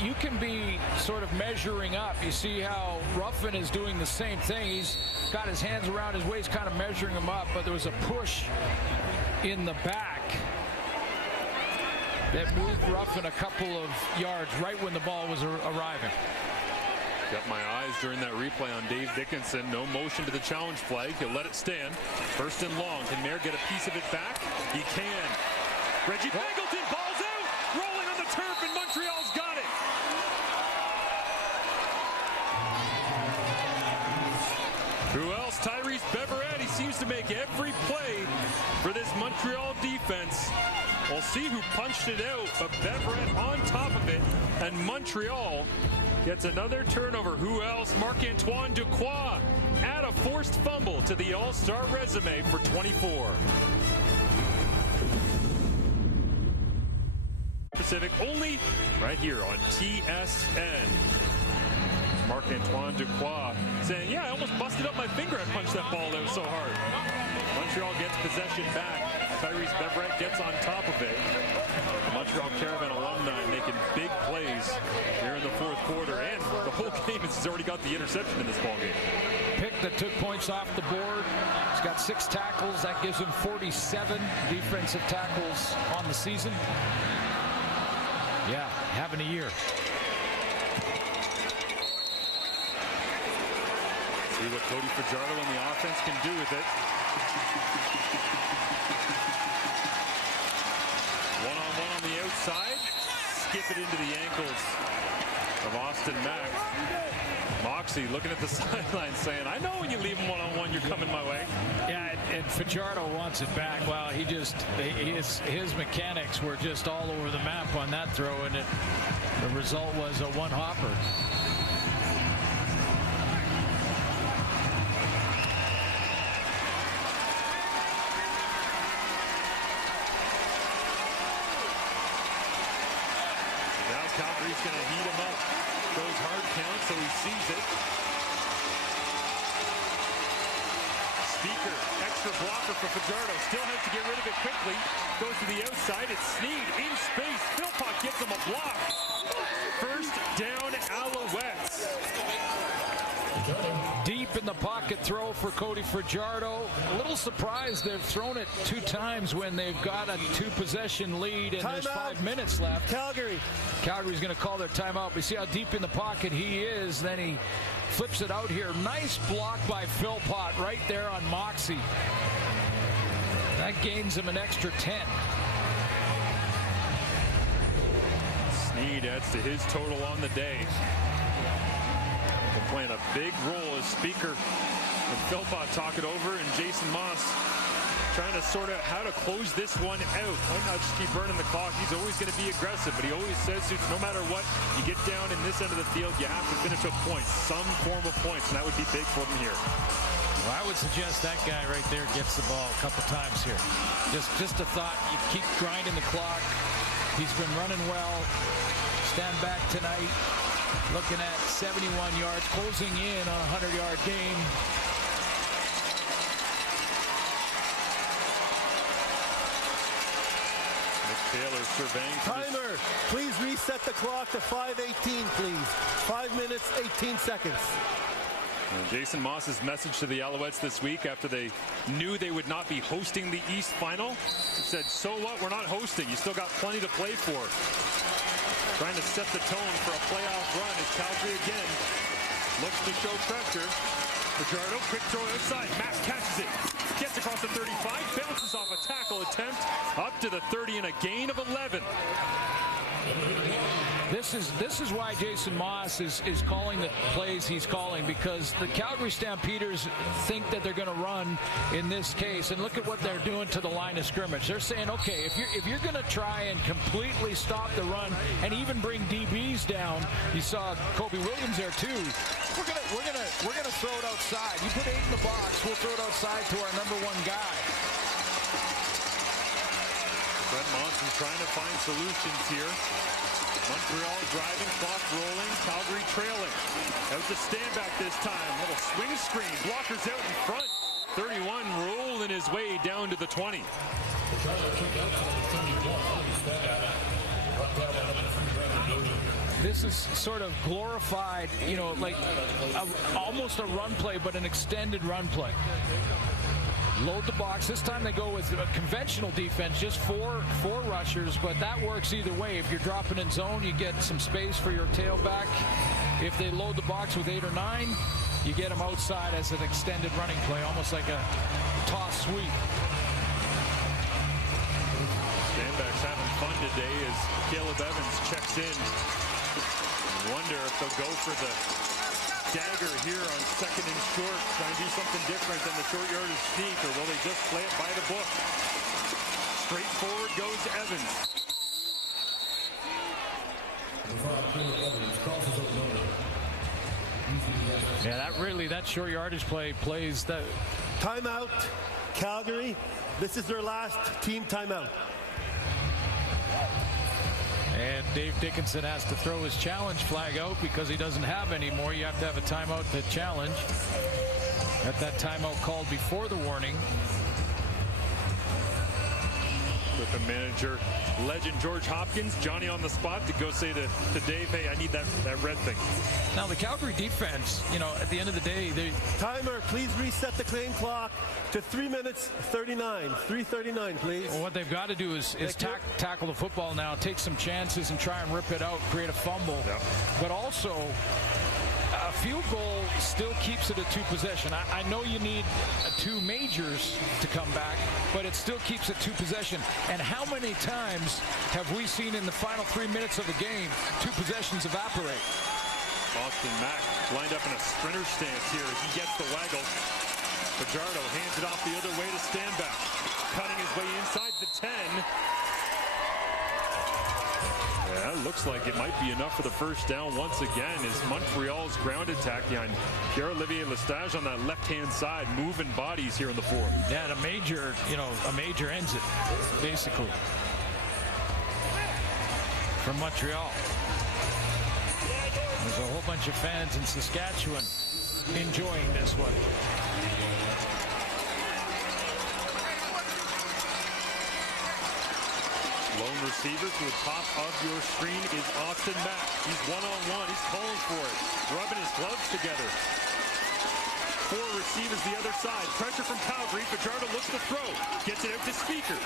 you can be sort of measuring up. You see how Ruffin is doing the same thing. He's got his hands around his waist, kind of measuring him up, but there was a push in the back that moved Ruffin a couple of yards right when the ball was arriving. Got my eyes during that replay on Dave Dickinson. No motion to the challenge flag. He'll let it stand. First and long. Can Mayer get a piece of it back? He can. Reggie Begelton, ball's out, rolling on the turf, and Montreal's got it. Who else? Tyrese Beverette. He seems to make every play for this Montreal defense. We'll see who punched it out, but Beverett on top of it, and Montreal gets another turnover. Who else? Marc-Antoine Duquois add a forced fumble to the All-Star resume for 24. Pacific only right here on TSN. Marc-Antoine Duquois saying, yeah, I almost busted up my finger. I punched that ball out so hard. Montreal gets possession back. Tyrese Beverett gets on top of it. The Montreal Caravan alumni making big plays here in the fourth quarter, and the whole game has already got the interception in this ball game. Pick that took points off the board. He's got 6 tackles. That gives him 47 defensive tackles on the season. Yeah, having a year. See what Cody Fajardo and the offense can do with it. One-on-one on the outside. Skip it into the ankles of Austin Mack. Moxie looking at the sideline saying, I know when you leave him one-on-one, you're coming my way. Yeah, and Fajardo wants it back. Well, his mechanics were just all over the map on that throw, and the result was a one-hopper. Calgary's going to heat him up. Goes hard count, so he sees it. Speaker, extra blocker for Fajardo. Still has to get rid of it quickly. Goes to the outside. It's Sneed in space. Philpott gets him a block. First down, Alouettes. Deep in the pocket throw for Cody Fajardo. A little surprised they've thrown it 2 times when they've got a 2-possession lead and there's 5 minutes left. Calgary's going to call their timeout. We see how deep in the pocket he is. Then he flips it out here. Nice block by Philpott right there on Moxie. That gains him an extra 10. Sneed adds to his total on the day. Playing a big role as Speaker and Philpott talk it over, and Jason Moss trying to sort out how to close this one out. Why not just keep burning the clock? He's always going to be aggressive, but he always says no matter what, you get down in this end of the field, you have to finish with points, some form of points, and that would be big for him here. Well, I would suggest that guy right there gets the ball a couple times here. Just a thought. You keep grinding the clock. He's been running well. Stand back tonight. Looking at 71 yards, closing in on a 100-yard game. Nick Taylor surveying. Timer, please reset the clock to 5:18, please. 5 minutes, 18 seconds. And Jason Moss's message to the Alouettes this week after they knew they would not be hosting the East Final. He said, so what, we're not hosting. You still got plenty to play for. Trying to set the tone for a playoff run as Calgary again looks to show pressure. Fajardo, quick throw outside. Max catches it. Gets across the 35. Bounces off a tackle attempt up to the 30 and a gain of 11. This is why Jason Moss is calling the plays he's calling, because the Calgary Stampeders think that they're going to run in this case, and look at what they're doing to the line of scrimmage. They're saying, okay, if you're going to try and completely stop the run and even bring DBs down, you saw Kobe Williams there too. We're gonna throw it outside. You put 8 in the box, we'll throw it outside to our number 1 guy. Brent Monson trying to find solutions here. Montreal driving, clock rolling, Calgary trailing. Out to stand back this time. Little swing screen, blockers out in front. 31 rolling his way down to the 20. This is sort of glorified, like almost a run play, but an extended run play. Load the box. This time they go with a conventional defense, just four rushers, but that works either way. If you're dropping in zone, you get some space for your tailback. If they load the box with 8 or 9, you get them outside as an extended running play, almost like a toss sweep. Standbacks having fun today as Caleb Evans checks in. Wonder if they'll go for the dagger here on 2nd and short, try and do something different than the short yardage sneak, or will they just play it by the book? Straightforward goes Evans. Yeah, that short yardage play plays that. Timeout, Calgary. This is their last team timeout. And Dave Dickinson has to throw his challenge flag out because he doesn't have any more. You have to have a timeout to challenge. Got that timeout called before the warning. With the manager, legend George Hopkins, Johnny on the spot to go say to Dave, hey, I need that red thing. Now the Calgary defense, you know, at the end of the day, they... Timer, please reset the claim clock to 3 minutes 39. 3:39, please. Well, what they've got to do is tackle the football now, take some chances and try and rip it out, create a fumble. Yep. But also, a field goal still keeps it a 2 possession. I know you need 2 majors to come back, but it still keeps it 2 possession. And how many times have we seen in the final 3 minutes of a game 2 possessions evaporate? Austin Mack lined up in a sprinter stance here. He gets the waggle. Fajardo hands it off the other way to Stanback. Cutting his way inside the 10. Yeah, it looks like it might be enough for the first down once again as Montreal's ground attack behind Pierre-Olivier Lestage on that left-hand side, moving bodies here in the fourth. Yeah, and a major ends it, basically, from Montreal. There's a whole bunch of fans in Saskatchewan enjoying this one. Lone receiver to the top of your screen is Austin Mack. He's one-on-one. He's calling for it. Rubbing his gloves together. 4 receivers the other side. Pressure from Calgary. Fajardo looks to throw. Gets it out to Speaker.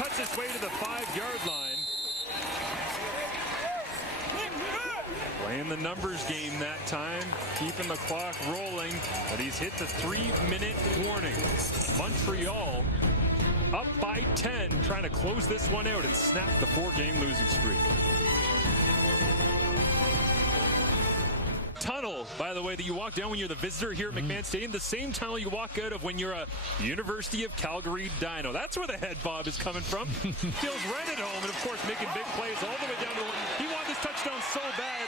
Cuts his way to the 5-yard line. Playing the numbers game that time. Keeping the clock rolling. But he's hit the 3-minute warning. Montreal up by 10, trying to close this one out and snap the 4-game losing streak. Tunnel, by the way, that you walk down when you're the visitor here at McMahon Stadium, the same tunnel you walk out of when you're a University of Calgary Dino. That's where the head bob is coming from. Feels right at home, and of course making big plays all the way down to he wanted this touchdown so bad.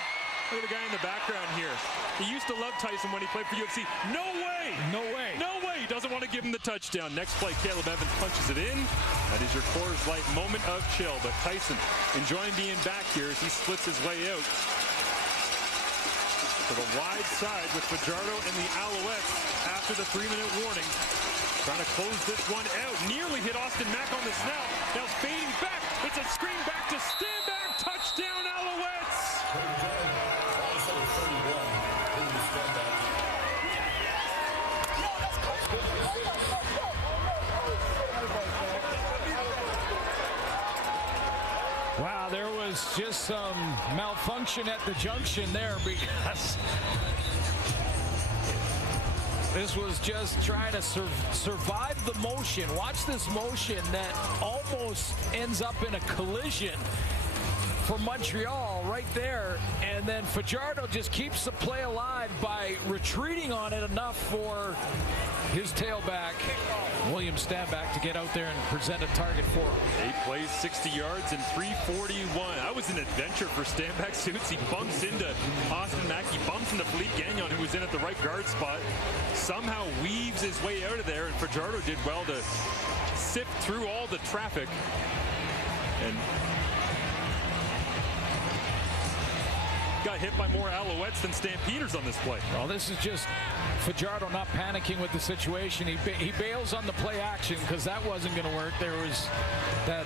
Look at the guy in the background here. He used to love Tyson when he played for UFC. No way! No way! No way! He doesn't want to give him the touchdown. Next play, Caleb Evans punches it in. That is your Coors Light moment of chill. But Tyson enjoying being back here as he splits his way out to the wide side with Fajardo and the Alouettes after the 3-minute warning. Trying to close this one out. Nearly hit Austin Mack on the snap. Now fading back. It's a screen back to Stanback. Touchdown, Alouettes! Wow, there was just some malfunction at the junction there because this was just trying to survive the motion. Watch this motion that almost ends up in a collision for Montreal right there, and then Fajardo just keeps the play alive by retreating on it enough for his tailback, William Stanback, to get out there and present a target for him. 8 plays, 60 yards, and 341. That was an adventure for Stanback Suits. He bumps into Austin Mack. He bumps into Philippe Gagnon, who was in at the right guard spot. Somehow weaves his way out of there, and Fajardo did well to sift through all the traffic. And got hit by more Alouettes than Stampeders on this play. Well, this is just Fajardo not panicking with the situation. He bails on the play action because that wasn't going to work. There was that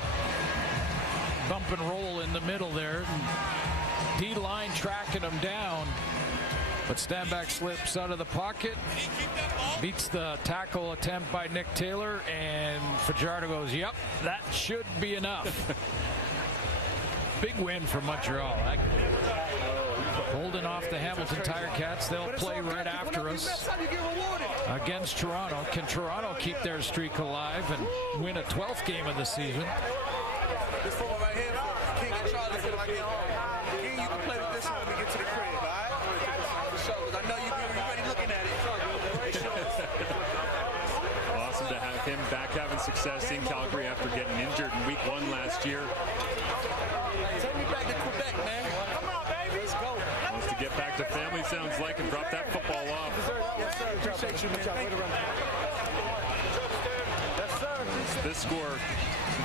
bump and roll in the middle there. D-line tracking him down. But Stanback slips out of the pocket, beats the tackle attempt by Nick Taylor, and Fajardo goes, yep, that should be enough. Big win for Montreal. Holding off the Hamilton Tiger Cats. They'll play right after us against Toronto. Can Toronto keep their streak alive and win a 12th game of the season? This football right here, King and Charlie till I get home. King, you can play with this one when we get to the crib, all right? For sure, because I know you're already looking at it. Awesome to have him back having success in Calgary after getting injured in week 1 last year. Take me back to Quebec, man. Come on, baby. Let's go. Wants to get back to family, sounds like, and drop that football off. Yes, sir. Appreciate you, man. Thank you. Yes, sir. This score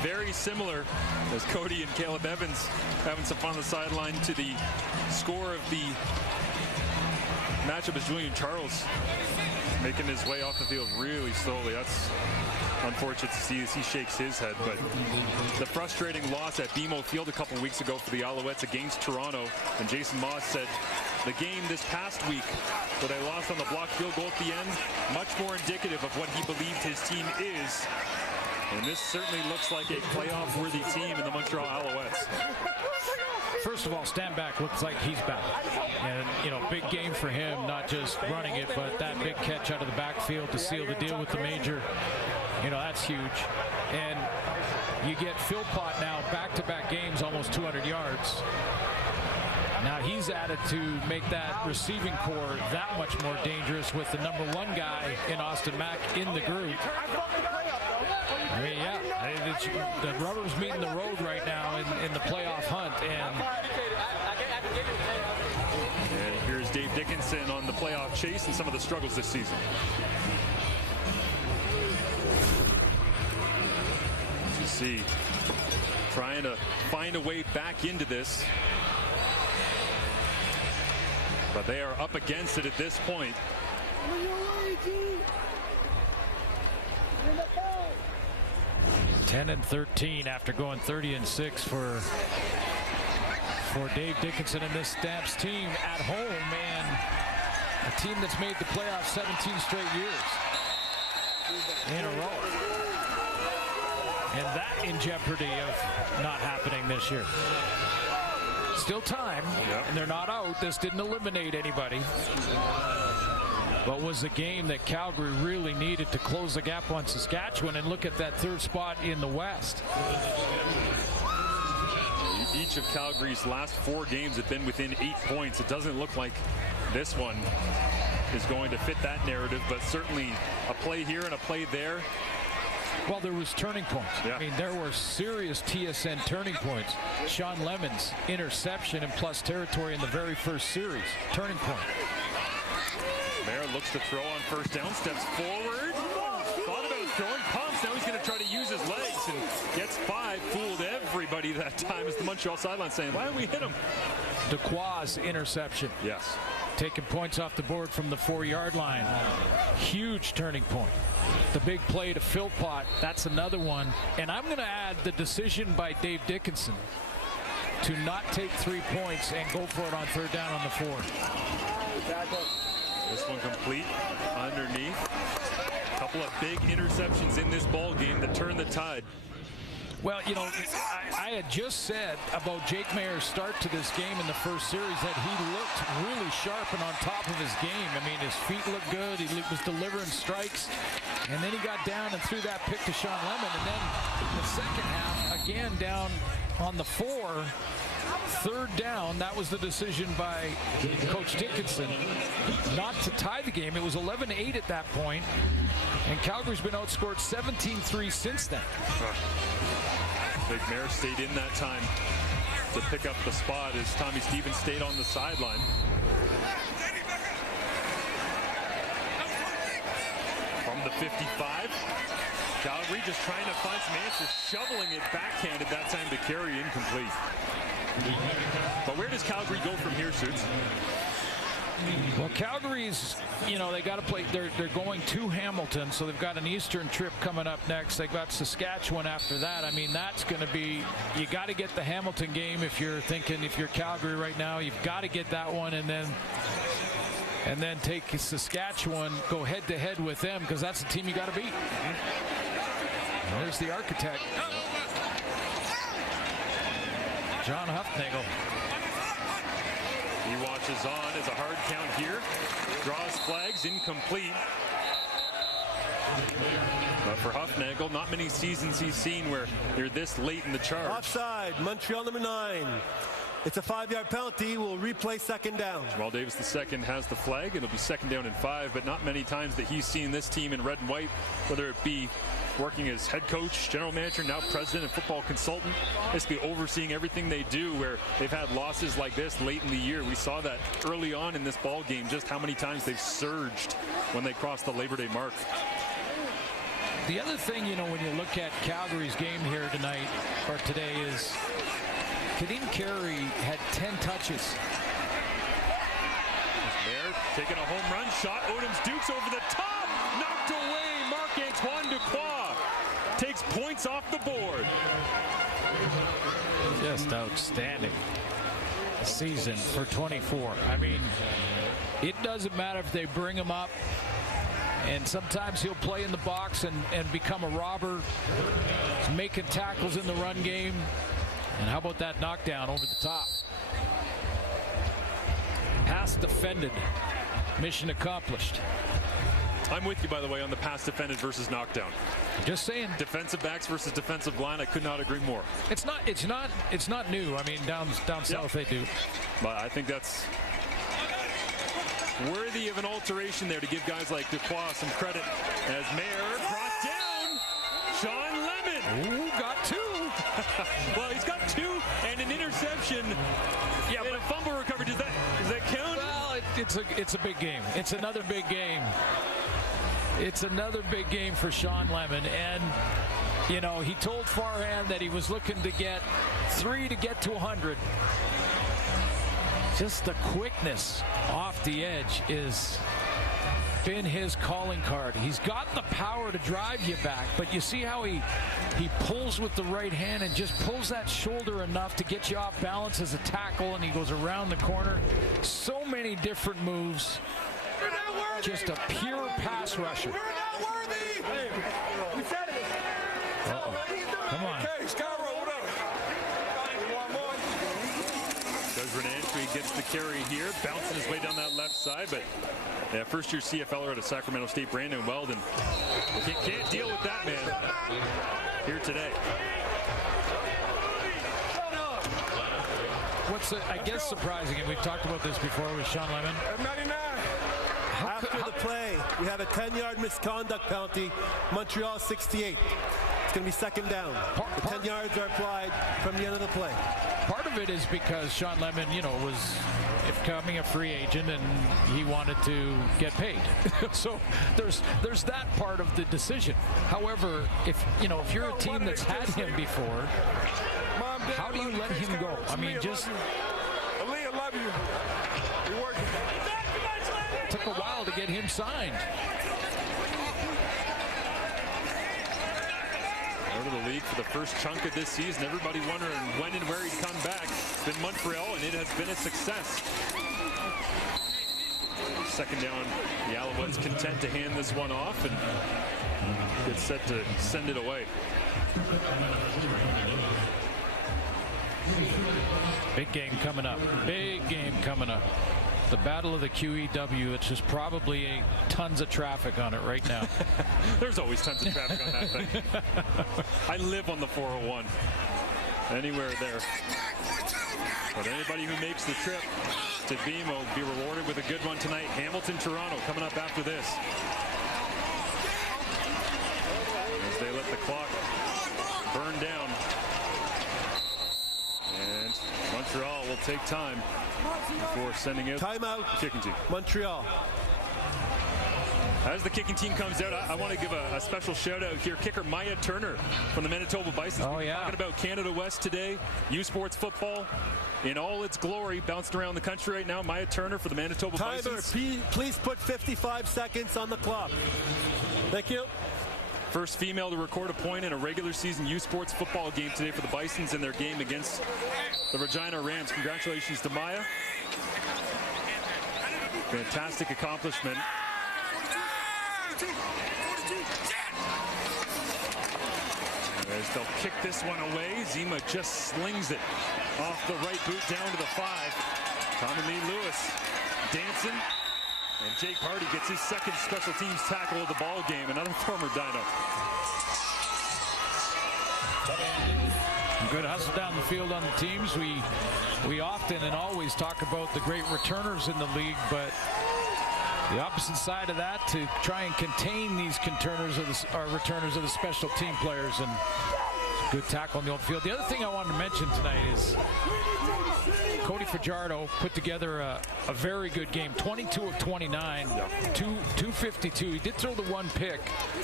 very similar as Cody and Caleb Evans having some fun on the sideline to the score of the matchup as Julian Charles making his way off the field really slowly. That's unfortunate to see as he shakes his head. But the frustrating loss at BMO Field a couple weeks ago for the Alouettes against Toronto, and Jason Moss said the game this past week where they lost on the blocked field goal at the end, much more indicative of what he believed his team is. And this certainly looks like a playoff-worthy team in the Montreal Alouettes. First of all, Stanback looks like he's back. And, you know, big game for him, not just running it, but that big catch out of the backfield to seal the deal with the major. You know, that's huge. And you get Philpott now back-to-back games, almost 200 yards. Now he's added to make that receiving core that much more dangerous with the #1 guy in Austin Mack in the group. I mean, yeah, the rubber's meeting the road right now in the playoff hunt. And here's Dave Dickinson on the playoff chase and some of the struggles this season. As you see, trying to find a way back into this. But they are up against it at this point. 10-13 after going 30-6 for Dave Dickinson and this Stamps team at home, and a team that's made the playoffs 17 straight years in a row. And that in jeopardy of not happening this year. Still time, and they're not out. This didn't eliminate anybody, but was a game that Calgary really needed to close the gap on Saskatchewan and look at that third spot in the West. Each of Calgary's last 4 games have been within 8 points. It doesn't look like this one is going to fit that narrative, but certainly a play here and a play there. Well, there was turning points. Yeah. I mean, there were serious TSN turning points. Sean Lemon's interception in plus territory in the very first series. Turning point. Mayer looks to throw on first down, steps forward. Thought about throwing, pumps. Now he's going to try to use his legs and gets 5. Fooled everybody that time as the Montreal sideline saying, why don't we hit him? Dequoi's interception. Yes. Taking points off the board from the 4-yard line. Huge turning point. The big play to Philpott, that's another one. And I'm going to add the decision by Dave Dickinson to not take 3 points and go for it on third down on the 4. This one complete underneath. A couple of big interceptions in this ball game that turned the tide. Well, you know, I had just said about Jake Mayer's start to this game in the first series that he looked really sharp and on top of his game. I mean, his feet looked good. He was delivering strikes. And then he got down and threw that pick to Sean Lemon. And then in the second half, again down on the 4, third down. That was the decision by Coach Dickinson not to tie the game. It was 11-8 at that point. And Calgary's been outscored 17-3 since then. Big Mayer stayed in that time to pick up the spot as Tommy Stevens stayed on the sideline. From the 55, Calgary just trying to find some answers, shoveling it backhanded that time to carry incomplete. But where does Calgary go from here, Suits? Well, Calgary's, you know, they got to play. They're going to Hamilton, so they've got an Eastern trip coming up next. They've got Saskatchewan after that. I mean, that's going to be, you got to get the Hamilton game if you're thinking, if you're Calgary right now, you've got to get that one, and then take Saskatchewan, go head to head with them, because that's the team you got to beat. There's the architect, John Huffnagel. He watches on as a hard count here. Draws flags, incomplete. But for Huffnagel, not many seasons he's seen where you're this late in the charge. Offside, Montreal #9. It's a 5-yard penalty. We'll replay second down. Jamal Davis II has the flag. It'll be second down and 5, but not many times that he's seen this team in red and white, whether it be working as head coach, general manager, now president and football consultant, basically overseeing everything they do, where they've had losses like this late in the year. We saw that early on in this ball game, just how many times they've surged when they crossed the Labor Day mark. The other thing, you know, when you look at Calgary's game here tonight, or today, is Kadeem Carey had 10 touches. There, taking a home run shot. Odoms Dukes over the top. Knocked away. Marc-Antoine Ducroix takes points off the board. Just outstanding season for 24. I mean, it doesn't matter if they bring him up, and sometimes he'll play in the box and become a robber. He's making tackles in the run game. And how about that knockdown over the top? Pass defended. Mission accomplished. I'm with you, by the way, on the pass defended versus knockdown. Just saying. Defensive backs versus defensive line. I could not agree more. It's not new. I mean, down south they do. But I think that's worthy of an alteration there to give guys like Ducroix some credit. As Mayer brought down Sean Lemon. Ooh, got two. Well, he's got two and an interception. Yeah, but a fumble recovery. Does that count? Well, it's a big game. It's another big game. It's another big game for Sean Lemon. And, you know, he told Farhan that he was looking to get 3 to get to 100. Just the quickness off the edge is been his calling card. He's got the power to drive you back, but you see how he pulls with the right hand and just pulls that shoulder enough to get you off balance as a tackle, and he goes around the corner. So many different moves. Just a pure pass rusher. Uh-oh. Come on. Does Renantry gets the carry here, bouncing his way down that left side, but yeah, first-year CFLer out of Sacramento State, Brandon Weldon. Can't deal with that man here today. What's, I guess, surprising, and we've talked about this before with Sean Lemon. After the play, we have a 10-yard misconduct penalty. Montreal 68. It's going to be second down. The 10 yards are applied from the end of the play. Part of it is because Sean Lemon, you know, was becoming a free agent and he wanted to get paid. So there's that part of the decision. However, if you're a team that's had him before, how do you let him go? I mean, just Aaliyah, love you. You're working. Took a while to get him signed. Out of the league for the first chunk of this season. Everybody wondering when and where he'd come back. It's been Montreal, and it has been a success. Second down, the Alouettes content to hand this one off and get set to send it away. Big game coming up. Big game coming up. The Battle of the QEW, which is probably tons of traffic on it right now. There's always tons of traffic on that thing. I live on the 401. Anywhere there. But anybody who makes the trip to Beam will be rewarded with a good one tonight. Hamilton, Toronto coming up after this. As they let the clock burn down. And Montreal will take time before sending out timeout. Kicking team. Montreal. As the kicking team comes out, I want to give a special shout out here. Kicker Maya Turner from the Manitoba Bisons. Oh, yeah. Talking about Canada West today. U Sports football in all its glory, bouncing around the country right now. Maya Turner for the Manitoba Bisons. Please put 55 seconds on the clock. Thank you. First female to record a point in a regular season U Sports football game today for the Bisons in their game against the Regina Rams. Congratulations to Maya. Fantastic accomplishment. As they'll kick this one away, Zima just slings it off the right boot down to the 5. Tommy Lee Lewis dancing. And Jake Hardy gets his second special teams tackle of the ball game. Another former Dino. Good hustle down the field on the teams. We often and always talk about the great returners in the league, but the opposite side of that to try and contain these returners of the special team players, and good tackle on the old field. The other thing I wanted to mention tonight is Cody Fajardo put together a very good game. 22 of 29, 252. He did throw the one pick,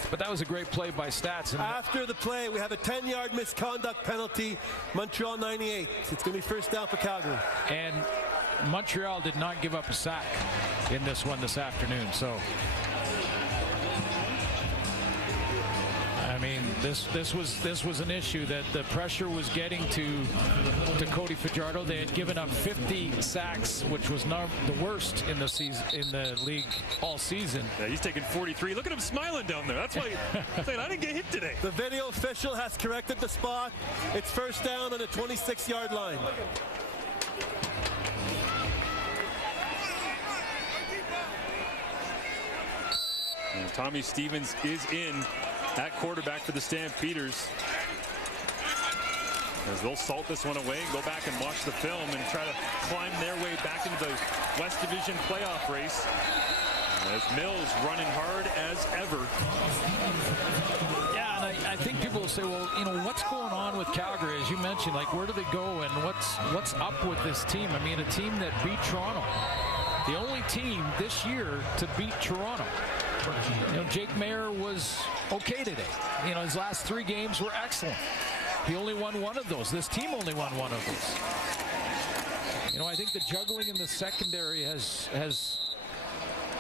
but that was a great play by Stats. And after the play, we have a 10-yard misconduct penalty. Montreal 98. It's going to be first down for Calgary. And Montreal did not give up a sack in this one this afternoon. So, I mean, this was an issue that the pressure was getting to Cody Fajardo. They had given up 50 sacks, which was not the worst in the season in the league all season. Yeah, he's taking 43. Look at him smiling down there. That's why he's saying, I didn't get hit today. The video official has corrected the spot. It's first down on the 26-yard line. And Tommy Stevens is in at quarterback for the Stampeders, as they'll salt this one away and go back and watch the film and try to climb their way back into the West Division playoff race, as Mills running hard as ever. Yeah, and I think people will say, well, you know, what's going on with Calgary? As you mentioned, like, where do they go and what's up with this team? I mean, a team that beat Toronto, the only team this year to beat Toronto. You know, Jake Mayer was okay today. You know, his last 3 games were excellent. He only won one of those. This team only won one of those. You know, I think the juggling in the secondary has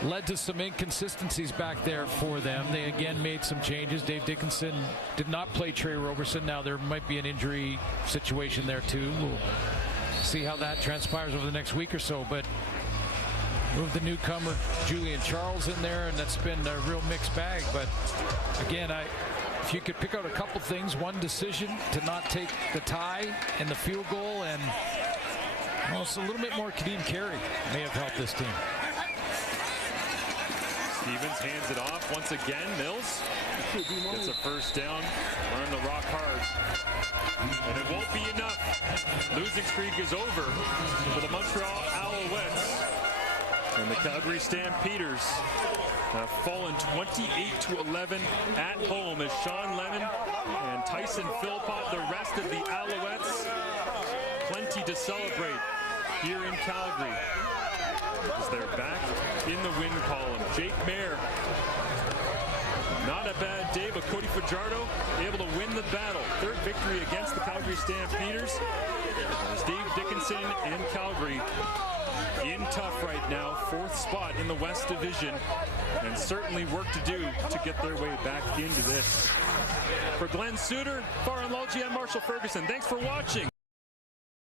led to some inconsistencies back there for them. They again made some changes. Dave Dickinson did not play Trey Roberson. Now there might be an injury situation there too. We'll see how that transpires over the next week or so. But move the newcomer Julian Charles in there, and that's been a real mixed bag. But again, if you could pick out a couple things, one decision to not take the tie and the field goal, and well, it's a little bit more Kadeem Carey may have helped this team. Stevens hands it off once again. Mills gets a first down, running the rock hard, and it won't be enough. Losing streak is over for the Montreal Alouettes. And the Calgary Stampeders have fallen 28-11 at home as Sean Lennon and Tyson Philpott, the rest of the Alouettes, plenty to celebrate here in Calgary as they're back in the win column. Jake Mayer, not a bad day, but Cody Fajardo able to win the battle. 3rd victory against the Calgary Stampeders as Dave Dickinson and Calgary in tough right now, 4th spot in the West Division, and certainly work to do to get their way back into this. For Glenn Suter, Farhan Lalji, I'm Marshall Ferguson. Thanks for watching.